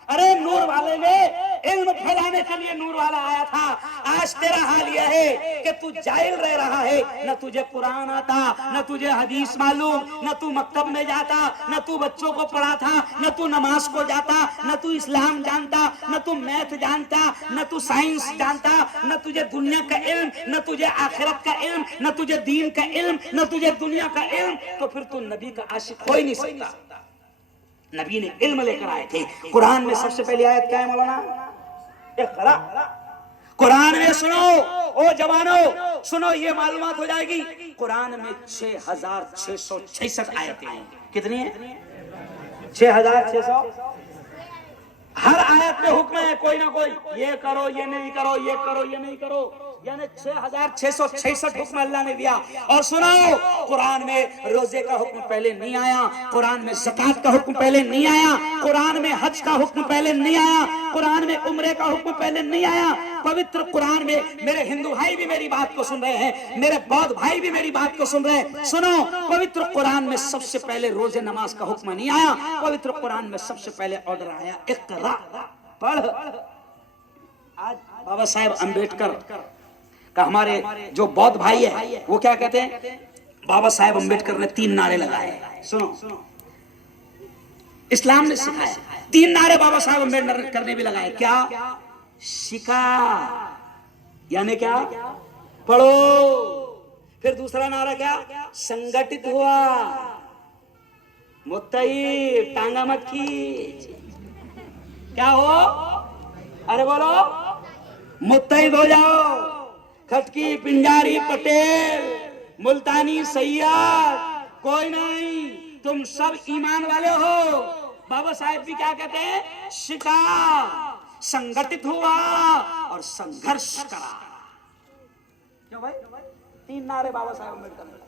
अरे नूर वाले ने इल्म फैलाने के लिए नूर वाला आया था। आज तेरा हाल यह है कि तू जाहिल रह रहा है, न तुझे कुरान आता, न तुझे हदीस मालूम, न तू मक्तब में जाता, न तू बच्चों को पढ़ाता, न तू नमाज को जाता, न तू इस्लाम जानता, न तू मैथ जानता, न तू साइंस जानता, न तुझे दुनिया का इल्म, न तुझे आखिरत का इल्म, न तुझे दीन का इल्म, न तुझे दुनिया का इल्म, तो फिर तू नबी का आशिक हो ही नहीं सकता। नबी ने इल्म लेकर आए थे। कुरान में सबसे पहली आयत क्या है मौलाना? इक़रा। कुरान में सुनो, ओ जवानों सुनो, ये मालूमात हो जाएगी। कुरान में 6666 आयतें हैं। कितनी है? 6600। हर आयत में हुक्म है कोई ना कोई, ये करो, ये नहीं करो, ये करो, ये नहीं करो। यानी 6666 हुक्म अल्लाह ने दिया। और सुनो, कुरान में रोजे का हुक्म पहले नहीं आया, कुरान में ज़कात का हुक्म पहले नहीं आया, कुरान में हज का हुक्म पहले नहीं आया, कुरान में उम्रे का हुक्म पहले नहीं आया। पवित्र कुरान में, मेरे हिंदू भाई भी मेरी बात को सुन रहे हैं, मेरे बौद्ध भाई भी मेरी बात को सुन रहे हैं, सुनो, पवित्र कुरान में सबसे पहले रोजे नमाज का हुक्म नहीं आया, पवित्र कुरान में सबसे पहले ऑर्डर आया इक़रा, पढ़। आज बाबा साहेब अंबेडकर का हमारे जो बौद्ध भाई है वो क्या कहते हैं, बाबा साहेब अंबेडकर ने 3 नारे लगाए। सुनो, इस्लाम ने सिखाया, 3 नारे बाबा साहेब अंबेडकर ने भी लगाए। क्या? शिका, यानी क्या? पढ़ो। फिर दूसरा नारा क्या? संगठित हुआ, मुत्तई, टांगा मत खींच। क्या हो? अरे बोलो, मुत्तहिद हो जाओ। खटकी, पिंजारी, पटेल, मुल्तानी, सैयद, कोई नहीं, तुम सब ईमान वाले हो। बाबा साहेब भी क्या कहते हैं? शिका, संगठित हुआ और संघर्ष करा। क्यों भाई? 3 नारे बाबा साहेब अम्बेडकर ने।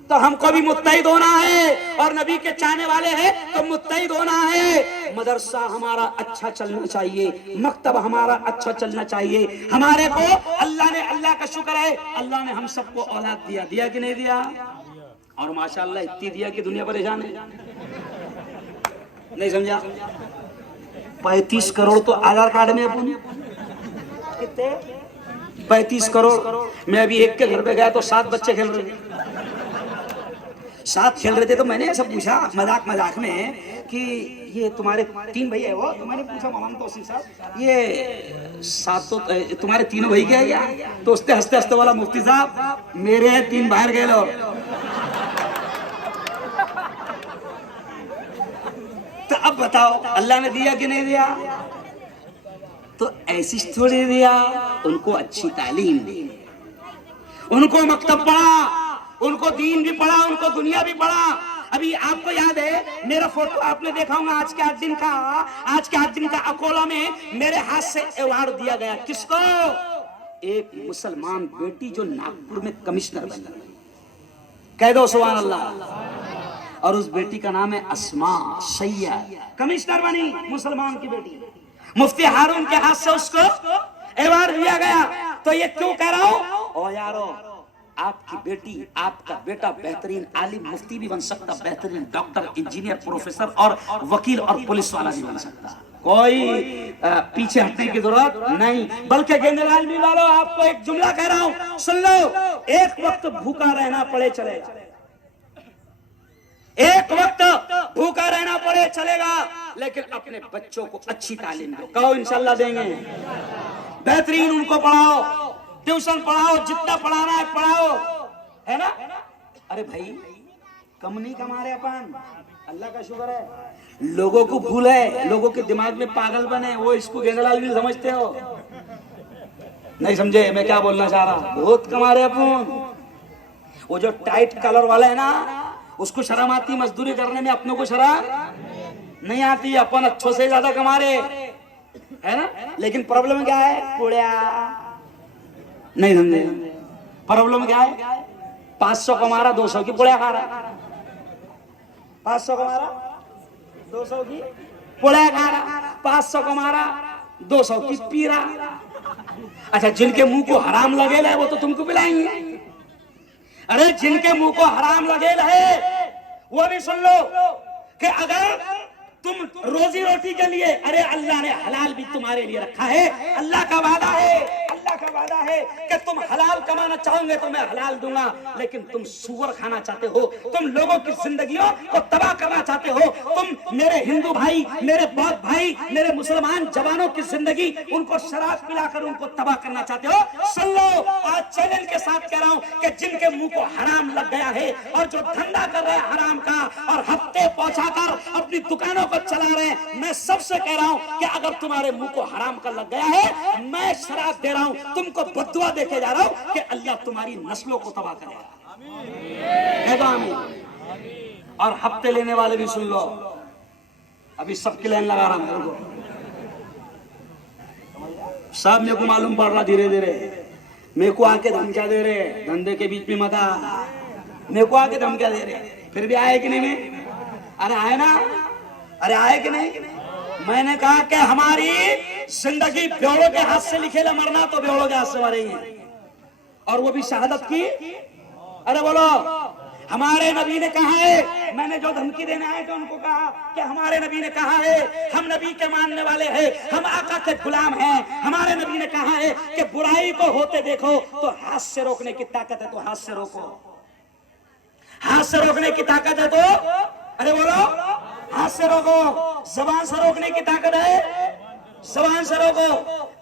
तो हमको भी मुत्तहिद होना है, और नबी के चाहने वाले हैं तो मुत्तहिद होना है। मदरसा हमारा अच्छा चलना चाहिए, मकतब हमारा अच्छा चलना चाहिए। हमारे को अल्लाह ने, अल्लाह का शुक्र है, अल्लाह ने हम सबको औलाद दिया, दिया कि नहीं दिया? और माशाअल्लाह इतनी दिया कि दुनिया परेशान है। नहीं समझा? 35 करोड़ तो आधार कार्ड में अपन कितने? 35 करोड़। मैं अभी एक के घर पे गया तो 7 बच्चे खेल रहे थे, 7 खेल रहे थे। तो मैंने ऐसा पूछा मजाक मजाक में कि ये तुम्हारे 3 भैया है वो? तो मैंने पूछा मौलाना तौसीफ साहब, ये 7 तो तुम्हारे 3 भाई क्या है? तो उसने हंसते हंसते वाला, मुफ्ती साहब मेरे 3 बाहर गए लो। तो अब बताओ, अल्लाह ने दिया कि नहीं दिया? तो ऐसी थोड़ी दिया, उनको अच्छी तालीम दी, उनको मकतब पढ़ा, उनको दीन भी पढ़ा, उनको दुनिया भी पढ़ा। अभी आपको याद है, मेरा फोटो आपने देखा होगा आज के 8 दिन का, आज के 8 दिन का अकोला में मेरे हाथ से अवार्ड दिया गया। किसको? एक मुसलमान बेटी जो नागपुर में कमिश्नर बन गई। कह दो सुभान अल्लाह। और उस बेटी का नाम है अस्मा सैयद, कमिश्नर बनी, मुसलमान की बेटी। मुफ्ती हारून के हाथ से उसको अवार्ड दिया गया। तो ये क्यों कह रहा हूं? ओ यारो, आपकी बेटी, आपका बेटा बेहतरीन आलिम, मुफ्ती भी बन सकता, बेहतरीन डॉक्टर, इंजीनियर, प्रोफेसर और वकील और पुलिस वाला भी बन सकता। कोई पीछे हटने की जरूरत नहीं। बल्कि गेंदेलाल भी वालों, आपको एक जुमला कह रहा हूं, सुन लो। एक वक्त भूखा रहना पड़े चलेगा, एक वक्त भूखा रहना पड़े चलेगा, लेकिन अपने बच्चों को अच्छी तालीम दो। कहो इंशाल्लाह देंगे। बेहतरीन उनको पढ़ाओ, ट्यूशन पढ़ाओ, जितना पढ़ाना है पढ़ाओ, है ना? अरे भाई, कम नहीं कमा रहे अपन, अल्लाह का शुक्र है। लोगों को भूल है, लोगों के दिमाग में पागल बने, वो इसको गेंदेलाल भी समझते हो। नहीं समझे मैं क्या बोलना चाह रहा? बहुत कमा रहे अपन। वो जो टाइट कलर वाला है ना, उसको शर्म आती मजदूरी करने में, अपनों को शर्म नहीं आती। अपन अच्छों से ज्यादा कमा रहे, है ना? लेकिन प्रॉब्लम क्या है? पुड़िया नहीं समझे? प्रॉब्लम क्या है? 500 कमा रहा, 200 की पुड़िया खा रहा। 500 कमा रहा, 200 की पुड़िया खा रहा। 500 कमा रहा, 200 की पी रहा। अच्छा, जिनके मुंह को हराम लगे रहे वो तो तुमको पिलाएंगे। अरे जिनके मुंह को हराम लगे रहे वो भी सुन लो कि अगर तुम रोजी रोटी के लिए, अरे अल्लाह ने हलाल भी तुम्हारे लिए रखा है। अल्लाह का वादा है, अल्लाह का वादा है कि तुम हलाल कमाना चाहोगे तो मैं हलाल दूंगा। लेकिन तुम सुअर खाना चाहते हो, तुम लोगों की जिंदगियों को तबाह करना चाहते हो, तुम मेरे हिंदू भाई, मेरे बौद्ध भाई, मेरे मुसलमान जवानों की जिंदगी, उनको शराब पिलाकर उनको तबाह करना चाहते हो। सुन लो, आज चैलेंज के साथ कह रहा हूं कि जिनके मुंह को हराम लग गया है और जो धंधा कर रहे हैं हराम का और हफ्ते पहुंचाकर अपनी दुकानों को चला रहे हैं, मैं सबसे कह रहा हूं कि अगर तुम्हारे मुंह को हराम का लग गया है, मैं शराब दे रहा हूं, तुमको बद्दुआ देके जा रहा हूं कि अल्लाह तुम्हारी नस्लों को तबाह करेगा। आमीन। और हफ्ते लेने वाले भी सुन लो, अभी सबकी लाइन लगा रहा मेरे को, सब मेरे को मालूम पड़ रहा धीरे धीरे। मेरे को आके धमकियां दे रहे, धंधे के बीच में मत आ, मेरे को आके धमकियां दे रहे, फिर भी आए कि नहीं मैं? अरे आए ना, अरे आए कि नहीं? मैंने कहा कि हमारी जिंदगी बेड़ों के हाथ से लिखेला, मरना तो बेड़ों के हाथ से मरेंगे, और वो भी शहादत की। अरे बोलो, हमारे नबी ने कहा है, मैंने जो धमकी देने आए थे उनको कहा कि हमारे नबी ने कहा है हम नबी के मानने वाले हैं, हम आका के गुलाम हैं। हमारे नबी ने कहा है कि बुराई को होते देखो तो हाथ से रोकने की ताकत है तो हाथ से रोको, हाथ से रोकने की ताकत है तो, अरे बोलो, हाथ से रोको। जबान से रोकने की ताकत है, जबान से रोको।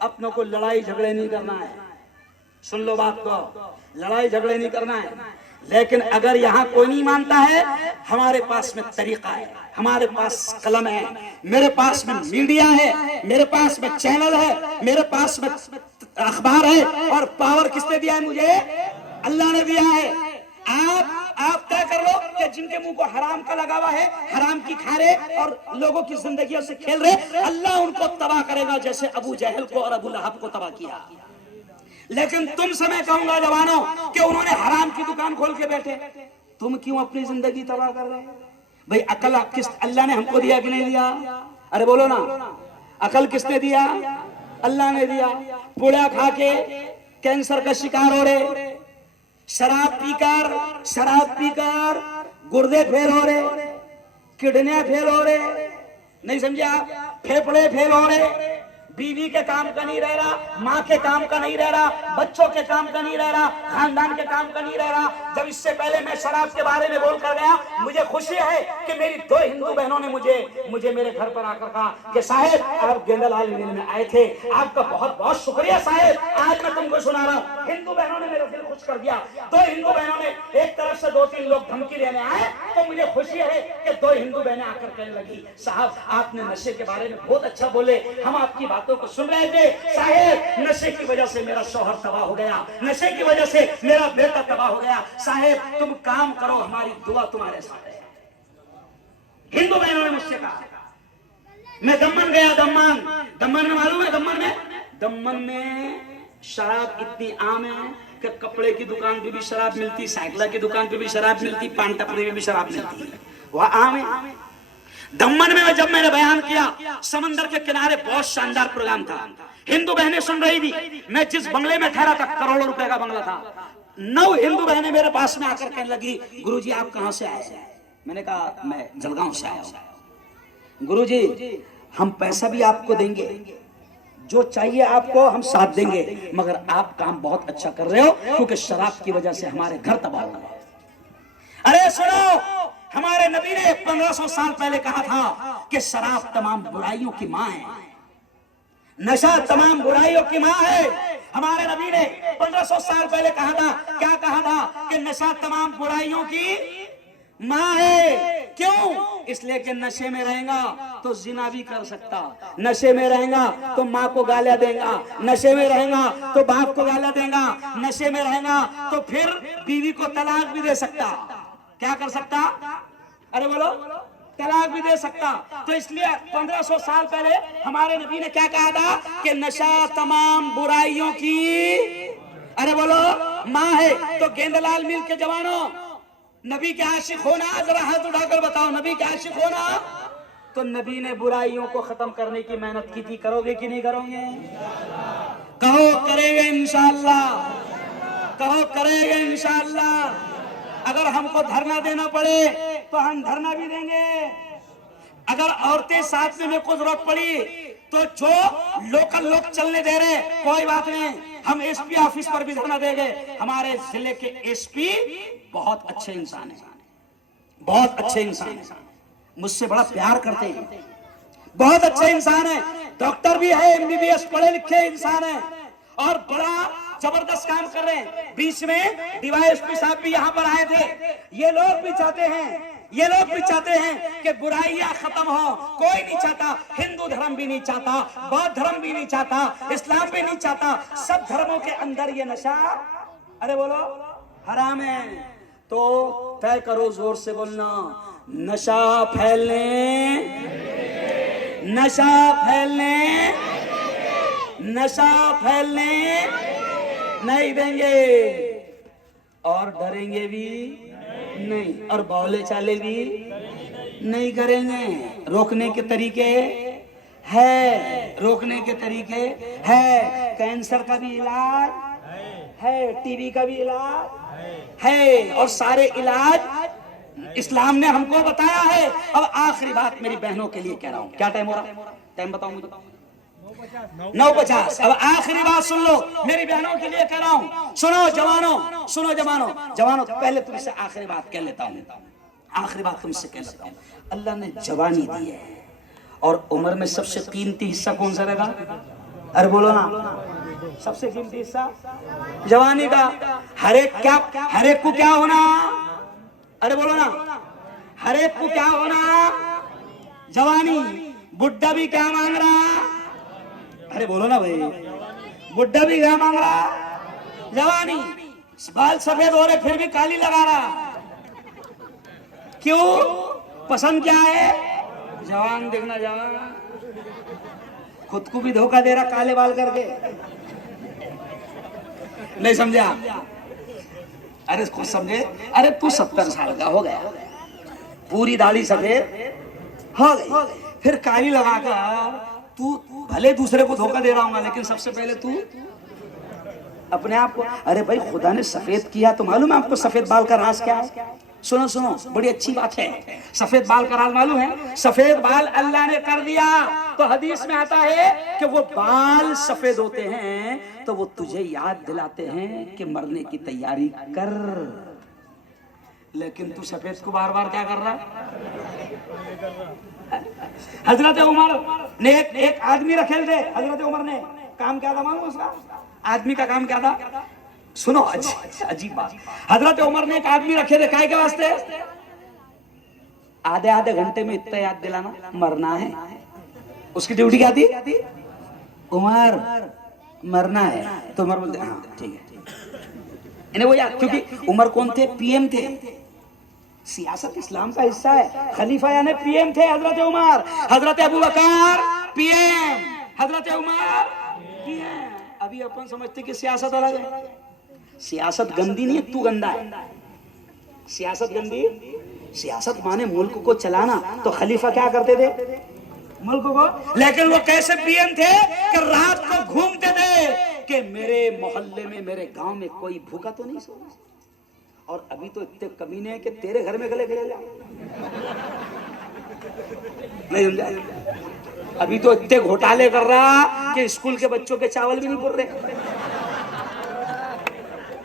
अपनों को लड़ाई झगड़े नहीं करना है, सुन लो बात को, लड़ाई झगड़े नहीं करना है। लेकिन अगर यहाँ कोई नहीं मानता है, हमारे पास में तरीका है, हमारे पास कलम है, मेरे पास में मीडिया है, मेरे पास में चैनल है, मेरे पास में अखबार है, और पावर किसने दिया है मुझे? अल्लाह ने दिया है। आप तय कर लो कि जिनके मुंह को हराम का लगा हुआ है, हराम की खा रहे और लोगों की जिंदगियों से खेल रहे, अल्लाह उनको तबाह करेगा जैसे अबू जहल को और अबू लहब को तबाह किया। लेकिन तुम समय कहूंगा जवानों कि उन्होंने हराम की दुकान खोल के बैठे, तुम क्यों अपनी जिंदगी तबाह कर रहे हैं? भाई अकल किस अल्लाह ने हमको दिया कि नहीं दिया? अरे बोलो ना, अकल किसने दिया? अल्लाह ने दिया। पुड़िया खा के कैंसर का शिकार हो रहे, शराब पीकर गुर्दे फेल हो रहे, किडनी फेल हो रहे, नहीं समझे आप, फेफड़े फेल हो रहे, बीवी के काम का नहीं रह रहा, माँ के काम का नहीं रह रहा, बच्चों के काम का नहीं रह रहा, खानदान के काम का नहीं रह रहा। जब इससे पहले मैं शराब के बारे में बोल कर गया, मुझे खुशी है कि मेरी 2 हिंदू बहनों ने मुझे मेरे घर पर आकर कहा कि साहेब आप गेंदालाल मिल में आए थे, आपका बहुत बहुत शुक्रिया साहेब, आज मैं तुमको सुना रहा हूँ। हिंदू बहनों ने मेरा दिल खुश कर दिया। 2 हिंदू बहनों ने, एक तरफ से 2-3 लोग धमकी देने आए, तो मुझे खुशी है कि 2 हिंदू बहनें आकर कहने लगी साहब आपने नशे के बारे में बहुत अच्छा बोले, हम आपकी बातों को सुन रहे थे। साहेब नशे की वजह से मेरा शौहर तबाह हो गया, नशे की वजह से मेरा बेटा तबाह हो गया, साहेब तुम काम करो, हमारी दुआ तुम्हारे साथ है। हिंदू बहनों ने मुझसे कहा। मैं दमन गया, दमन में मालूम है, दमन में शराब इतनी आम है कि कपड़े की दुकान पे भी शराब मिलती, साइकिल की दुकान पे भी शराब मिलती, पान टपरी में भी शराब मिलती, वह आम है। दमन में जब मैंने बयान किया, समंदर के किनारे बहुत शानदार प्रोग्राम था, हिंदू बहनें सुन रही थी। मैं जिस बंगले में ठहरा था, करोड़ों रुपए का बंगला था, 9 हिंदू बहनें मेरे पास में आकर कहने लगी गुरुजी आप कहां से आए? मैंने कहा मैं जलगांव से आया हूं। गुरुजी हम पैसा भी आपको देंगे, जो चाहिए आपको हम साथ देंगे, मगर आप काम बहुत अच्छा कर रहे हो क्योंकि शराब की वजह से हमारे घर तबाह हो गए। अरे सुनो, हमारे नबी ने 1500 साल पहले कहा था कि शराब तमाम बुराइयों की मां है, नशा तमाम बुराइयों की मां है। हमारे नबी ने 1500 साल पहले कहा था, क्या कहा था? कि नशा तमाम बुराइयों की मां है। क्यों? इसलिए कि नशे में रहेगा तो जिना भी कर सकता, नशे में रहेगा तो माँ को गालियां देगा, नशे में रहेगा तो बाप को गालियां देगा, नशे में रहेगा तो फिर बीवी को तलाक भी दे सकता। क्या कर सकता? अरे बोलो, तलाक भी दे सकता। तो इसलिए 1500 साल पहले हमारे नबी ने क्या कहा था कि नशा तमाम बुराइयों की, अरे बोलो, माँ है। तो गेंदलाल मिल के जवानों, नबी के आशिक होना, जरा हाथ उठाकर बताओ, नबी के आशिक होना। तो नबी ने बुराइयों को खत्म करने की मेहनत की थी, करोगे कि नहीं करोगे? कहो करेंगे इंशाअल्लाह, कहो करेंगे इंशाअल्लाह। अगर हमको धरना देना पड़े तो हम धरना भी देंगे, अगर औरतें साथ में को जरूरत पड़ी तो जो लोकल लोग चलने दे रहे कोई बात नहीं, हम एसपी ऑफिस पर भी धरना देंगे। हमारे जिले के एसपी बहुत अच्छे इंसान हैं, बहुत अच्छे इंसान हैं, मुझसे बड़ा प्यार करते हैं, बहुत अच्छे इंसान है, डॉक्टर भी है, एमबीबीएस पढ़े लिखे इंसान है और बड़ा जबरदस्त काम कर रहे हैं। बीच में डीवाईएसपी साहब भी यहाँ पर आए थे। ये लोग भी चाहते हैं कि बुराइयां खत्म हो, कोई नहीं चाहता, हिंदू धर्म भी नहीं चाहता, बौद्ध धर्म भी नहीं चाहता, इस्लाम भी नहीं चाहता, सब धर्मों के अंदर ये नशा, अरे बोलो, हराम है। तो तय करो, जोर से बोलना, नशा फैलने, नशा फैलने, नशा फैलने नहीं देंगे और डरेंगे भी नहीं और बौले चाले भी नहीं करेंगे। रोकने के तरीके है, रोकने के तरीके है। कैंसर का भी इलाज है, टीबी का भी इलाज है और सारे इलाज इस्लाम ने हमको बताया है। अब आखिरी बात मेरी बहनों के लिए कह रहा हूं। क्या टाइम हो रहा है? टाइम बताओ मुझे। 9:50। अब आखिरी बात सुन लो, मेरी बहनों के लिए कह रहा हूं। सुनो जवानों, सुनो जवानों, जवानों पहले तुमसे आखिरी बात कह लेता हूं, आखिरी बात तुमसे कह लेता हूं। अल्लाह ने जवानी दी है और उम्र में सबसे कीमती हिस्सा कौन सा रहेगा? अरे बोलो ना, सबसे कीमती हिस्सा जवानी का। हर एक को क्या होना? अरे बोलो ना, हर एक को क्या होना? जवानी। बुड्ढा भी क्या मांग रहा? अरे बोलो ना भाई, बुड्ढा भी क्या मांग रहा? जवानी। बाल सफेद हो रहे फिर भी काली लगा रहा, क्यों? पसंद क्या है? जवान दिखना। जवान खुद को भी धोखा दे रहा काले बाल करके। नहीं समझा? अरे खुद समझे। अरे तू 70 साल का हो गया, पूरी दाढ़ी सफेद हो गई, फिर काली लगाकर तू भले दूसरे को धोखा दे रहा हूँ, लेकिन सबसे पहले तू अपने आप को। अरे भाई खुदा ने सफेद किया तो मालूम है आपको सफेद बाल का राज क्या है? सुनो सुनो, बड़ी अच्छी बात है। सफेद बाल का राज मालूम है? सफेद बाल अल्लाह ने कर दिया तो हदीस में आता है कि वो बाल सफेद होते हैं तो वो तुझे याद दिलाते हैं कि मरने की तैयारी कर। लेकिन तू सफेद को बार बार क्या कर रहा? हजरत उमर ने एक आदमी रखे थे। हजरत उमर ने काम क्या था मालूम? उसका आदमी का काम क्या था? सुनो, अजीब बात। हजरत उमर ने एक आदमी रखे थे, काय के वास्ते? आधे आधे घंटे में इतना याद दिलाना, मरना है। उसकी ड्यूटी क्या थी? उमर मरना है। तो उमर बोलते हाँ ठीक है। इन्हें वो याद, क्योंकि उमर कौन थे? पीएम थे। सियासत इस्लाम का हिस्सा है। खलीफा यानी पीएम थे हजरत उमर। हजरत अबू बकर पीएम, हजरत उमर पीएम। अभी अपन समझते कि सियासत अलग है। सियासत गंदी नहीं है, तू गंदा है। सियासत गंदी, सियासत माने मुल्क को चलाना। तो खलीफा क्या करते थे? मुल्क को। लेकिन वो कैसे पीएम थे कि रात को घूमते थे कि मेरे मोहल्ले में, मेरे गांव में कोई भूखा तो नहीं सो। और अभी तो इतने कमीने हैं कि तेरे घर में गले गले नहीं समझा? अभी तो इतने घोटाले कर रहा कि स्कूल के बच्चों के चावल भी नहीं पुर रहे।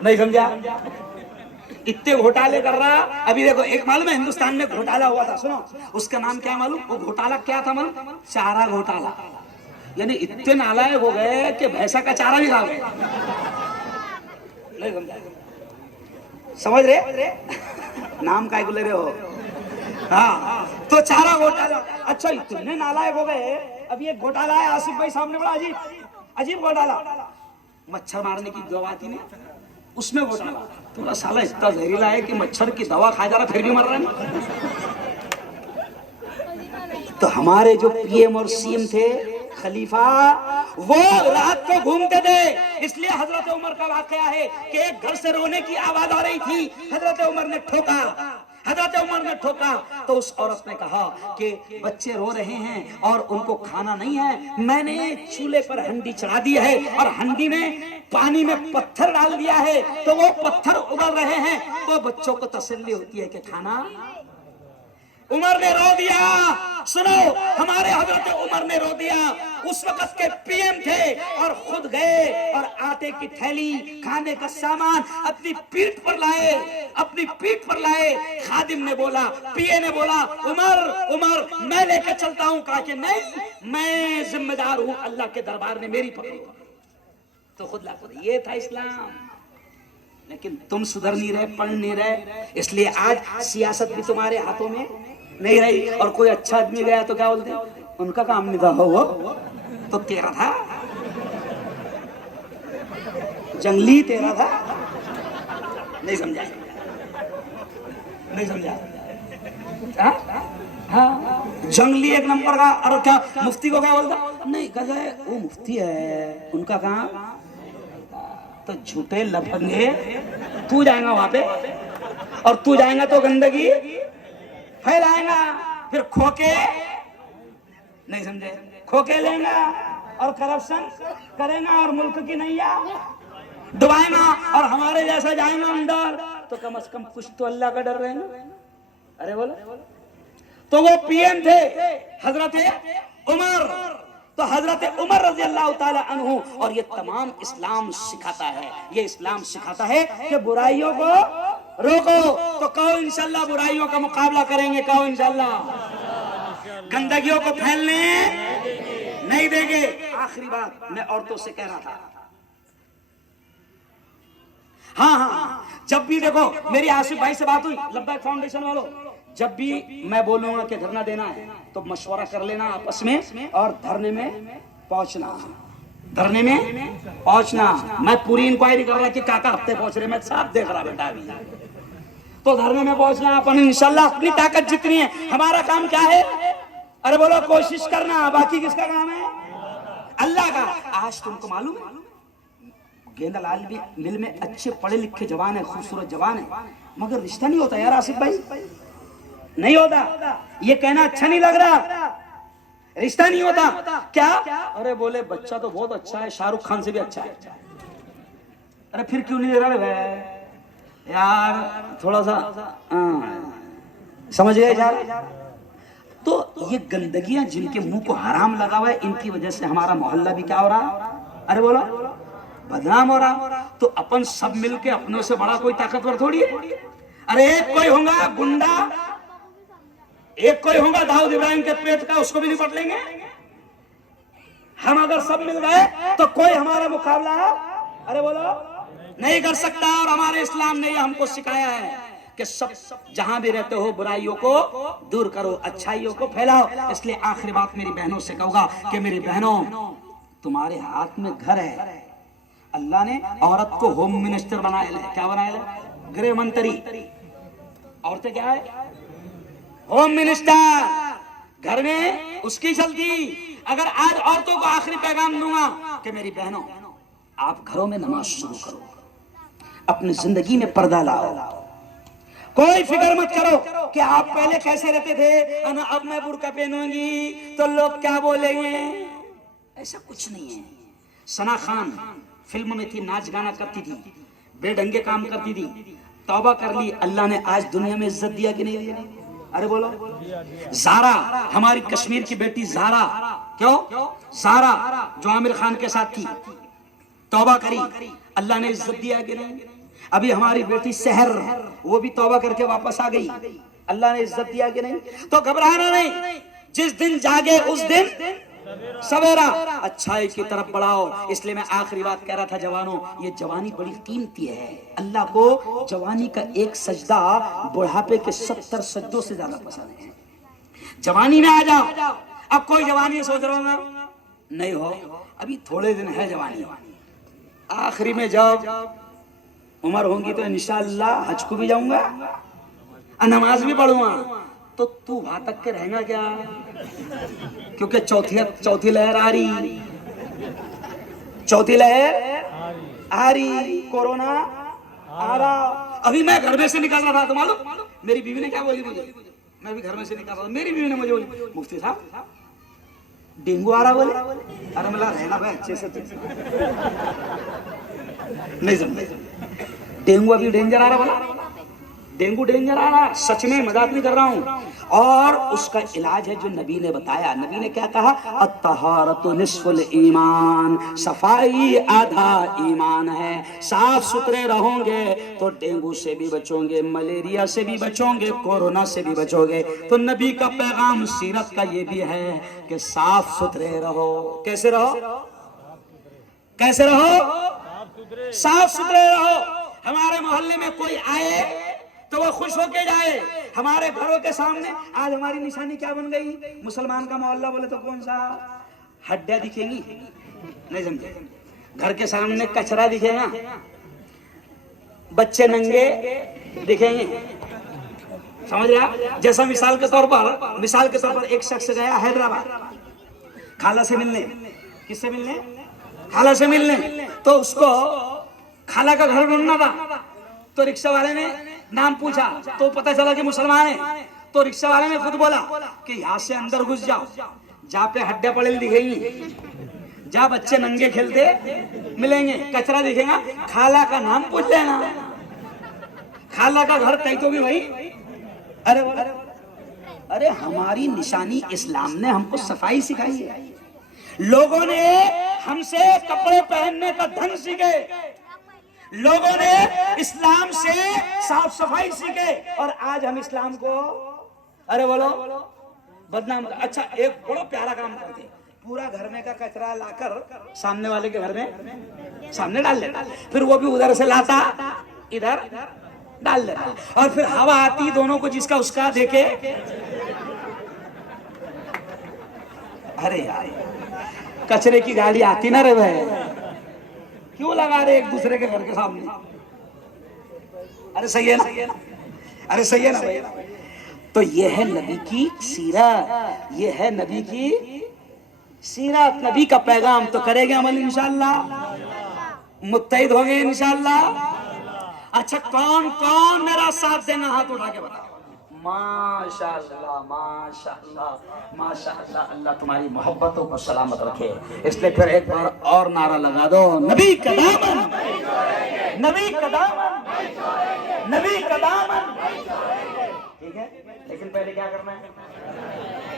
नहीं समझा? इतने घोटाले कर रहा। अभी देखो, एक मालूम है हिंदुस्तान में घोटाला हुआ था, सुनो उसका नाम क्या मालूम? वो घोटाला क्या था मालूम? चारा घोटाला। यानी इतने नालायक हो गए कि भैंसा का चारा भी खा गए। नहीं समझा? समझ रहे? नाम काय बोले रहे हो? हाँ, तो चारा घोटाला। अच्छा, इतने नालायक हो गए। अभी एक घोटाला है आसिफ भाई सामने, बड़ा अजीब अजीब घोटाला। मच्छर मारने की दवा थी ना, उसमें घोटाला। पूरा साला इतना जहरीला है कि मच्छर की दवा खाया जा रहा फिर भी मर रहा है। तो हमारे जो पीएम और सीएम थे, खलीफा, वो रात को घूमते थे। इसलिए हजरत उमर का वाकया है कि एक घर से रोने की आवाज आ रही थी, हजरत उमर ने ठोका। हजरत उमर ने ठोका तो उस औरत ने कहा कि बच्चे रो रहे हैं और उनको खाना नहीं है। मैंने चूल्हे पर हंडी चढ़ा दी है और हंडी में पानी में पत्थर डाल दिया है, तो वो पत्थर उबल रहे हैं, तो बच्चों को तसल्ली होती है कि खाना। उमर ने रो दिया। सुनो, हमारे हजरत उमर ने रो दिया। उस वक्त के पीएम थे और खुद गए और आटे की थैली, खाने का सामान अपनी पीठ पर लाए, अपनी पीठ पर लाए। खादिम ने बोला, पीए ने बोला, उमर उमर मैं लेकर चलता हूं। कहा कि नहीं, मैं जिम्मेदार हूं, अल्लाह के दरबार ने मेरी पकड़ी। तो खुद ला, ये था इस्लाम। लेकिन तुम सुधर नहीं रहे, पढ़ नहीं रहे, इसलिए आज सियासत भी तुम्हारे हाथों में नहीं रही। और कोई अच्छा आदमी गया तो क्या बोलते? उनका काम नहीं था, वो तो तेरा था, जंगली तेरा था। नहीं समझा? नहीं समझा? हाँ, जंगली एक नंबर का। और क्या मुफ्ती को क्या बोलता? नहीं, कहता है वो मुफ्ती है, उनका काम। तो झूठे लफंगे, तू जाएगा वहां पे और तू जाएगा तो गंदगी फैलाएगा, फिर खोके, नहीं समझे, खोके लेगा और करप्शन करेगा और मुल्क की नैया डुबाएगा और हमारे जैसा जाएगा अंदर, तो कम से कम कुछ तो अल्लाह का डर रहेगा। अरे बोलो, तो वो पीएम थे हजरत उमर, तो हजरत उमर रजी अल्लाह ताला अन्हु, और ये तमाम इस्लाम सिखाता है, ये इस्लाम सिखाता है कि बुराइयों को रोको। तो कहो इंशाल्लाह बुराइयों का मुकाबला करेंगे, कहो इंशाल्लाह गंदगियों को फैलने नहीं देंगे। आखिरी बात मैं औरतों से कह रहा था, हाँ, जब भी देखो मेरी आसिफ भाई से बात हुई, लब्बैक फाउंडेशन वालों, जब भी मैं बोलूंगा कि धरना देना है तो मशवरा कर लेना आपस में और धरने में पहुंचना, धरने में पहुंचना। मैं पूरी इंक्वायरी कर रहा कि काका हफ्ते पहुंच रहे, मैं साफ देख रहा बेटा अभी, तो धरने में पहुंचना अपन इंशाल्लाह, अपनी ताकत जितनी है। हमारा काम क्या है? अरे बोलो, कोशिश करना, बाकी किसका काम है? अल्लाह का। आज तुमको मालूम है गेंदालाल मिल में अच्छे पढ़े लिखे जवान है, खूबसूरत जवान है, मगर रिश्ता नहीं होता यार आसिफ भाई, नहीं होता। ये कहना अच्छा नहीं लग रहा, रिश्ता नहीं होता क्या? अरे बोले बच्चा तो बहुत अच्छा है, शाहरुख खान से भी अच्छा है। अरे फिर क्यों नहीं दे रहा यार, थोड़ा सा समझ गए यार। तो ये गंदगियां जिनके मुंह को हराम लगा हुआ है, इनकी वजह से हमारा मोहल्ला भी क्या हो रहा? अरे बोलो, बदनाम हो रहा। तो अपन सब मिलके अपनों से बड़ा कोई ताकतवर थोड़ी है। अरे एक कोई होगा गुंडा, एक कोई होगा दाऊद इब्राहिम के पेट का, उसको भी निपट लेंगे हम अगर सब मिल गए, तो कोई हमारा मुकाबला अरे बोलो नहीं कर सकता। और हमारे इस्लाम ने हमको सिखाया है कि सब जहां भी रहते हो बुराइयों को दूर करो, अच्छाइयों को फैलाओ। इसलिए आखिरी बात मेरी बहनों से कहूंगा कि मेरी बहनों, तुम्हारे हाथ में घर है, अल्लाह ने औरत को होम मिनिस्टर बनाया है। क्या बनाया है? गृह मंत्री। औरतें क्या है? Home minister. घर में उसकी चलती। अगर आज औरतों को आखिरी पैगाम दूंगा कि मेरी बहनों, आप घरों में नमाज शुरू करो, अपनी जिंदगी में पर्दा लाओ, कोई फिक्र मत करो कि आप पहले कैसे रहते थे, अब मैं बुर्का पहनूंगी तो लोग क्या बोलेंगे। ऐसा कुछ नहीं है। सना खान फिल्म में थी, नाच गाना करती थी, बेढंगे काम करती थी, तौबा कर ली, अल्लाह ने आज दुनिया में इज्जत दिया कि नहीं दिया? अरे बोलो। ज़ारा, हमारी कश्मीर की बेटी ज़ारा, क्यों ज़ारा जो आमिर खान के साथ थी, तौबा करी, अल्लाह ने इज्जत दिया कि नहीं? अभी हमारी बेटी सहर, वो भी तौबा करके वापस आ गई, अल्लाह ने इज्जत दिया कि नहीं? तो घबराना नहीं, जिस दिन जागे उस दिन सवेरा, अच्छाई की तरफ बढ़ाओ। इसलिए मैं आखिरी बात कह रहा था, जवानों, ये जवानी बड़ी कीमती है। अल्लाह को जवानी का एक सजदा बुढ़ापे के 70 सजदों से ज्यादा पसंद है। जवानी में आ जाओ। अब कोई जवानी सोच रहा ना नहीं हो, अभी थोड़े दिन है जवानी, आखिरी में जब उम्र होगी तो इंशाअल्लाह हज को भी जाऊंगा, नमाज भी पढ़ूंगा। तो तू वहां तक के रहेगा क्या? क्योंकि चौथी लहर आ रही, चौथी लहर आ रही, कोरोना आ रहा। अभी मैं घर में से निकल रहा था तो मालूम मेरी बीवी ने क्या बोली मुझे, मैं भी घर में से निकल रहा था, मेरी बीवी ने मुझे बोली, मुफ्ती साहब डेंगू आ रहा बोले। अरे मैं रहना भाई अच्छे से, नहीं समझे, डेंगू अभी डेंजर आ रहा बोला, डेंगू डेंजर आ रहा, सच में मजाक नहीं कर रहा हूं। और उसका इलाज है जो नबी ने बताया। नबी ने क्या कहा? अत्तहारतु निस्फुल ईमान, सफाई आधा ईमान है। साफ सुथरे रहोगे तो डेंगू से भी बचोगे, मलेरिया से भी बचोगे, कोरोना से भी बचोगे। तो नबी का पैगाम सीरत का ये भी है कि साफ सुथरे रहो। कैसे रहो? कैसे रहो? साफ सुथरे रहो। हमारे मोहल्ले में कोई आए तो वो खुश होके जाए। हमारे घरों के सामने आज हमारी निशानी क्या बन गई? मुसलमान का मोहल्ला बोले तो कौन सा? हड्डियां दिखेंगी, नहीं समझे? घर के सामने कचरा दिखेगा, बच्चे नंगे दिखेंगे, समझ रहा? जैसा मिसाल के तौर पर एक शख्स गया हैदराबाद खाला से मिलने। किससे मिलने? खाला से मिलने। तो उसको खाला का घर ढूंढना था, तो रिक्शा वाले ने नाम पूछा तो पता चला कि मुसलमान है। तो रिक्शा वाले ने खुद बोला कि यहाँ से अंदर घुस जाओ, जहाँ पे हड्डियां पड़े दिखेंगी, जहाँ बच्चे नंगे खेलते मिलेंगे, कचरा दिखेगा, खाला का नाम पूछ लेना, खाला का घर कहीं तो भी भाई। अरे अरे हमारी निशानी इस्लाम ने हमको सफाई सिखाई है। लोगों ने हमसे कपड़े पहनने का ढंग सीखे, लोगों ने इस्लाम से साफ सफाई सीखे, और आज हम इस्लाम को अरे बोलो बदनाम। अच्छा एक बड़ा प्यारा काम करते, पूरा घर में का कचरा लाकर सामने वाले के घर में सामने डाल लेता, फिर वो भी उधर से लाता इधर डाल लेता, और फिर हवा आती दोनों को जिसका उसका देके। अरे यार कचरे की गाड़ी आती ना रे भाई, क्यों लगा रहे एक दूसरे के घर के सामने? अरे सही है ना, अरे सही है ना भाई। तो ये है नबी की सीरत, ये है नबी की सीरत, नबी का पैगाम। तो करेंगे अमल इंशाअल्लाह, मुत्तहिद होंगे इंशाअल्लाह। अच्छा कौन कौन मेरा साथ देना, हाथ उठा के बताओ। माशाअल्लाह माशाअल्लाह माशाअल्लाह, अल्लाह तुम्हारी मोहब्बतों को सलामत रखे। इसलिए फिर एक बार और नारा लगा दो, नबी का दामन, नबी का दामन, नबी का दामन। ठीक है, लेकिन पहले क्या करना है?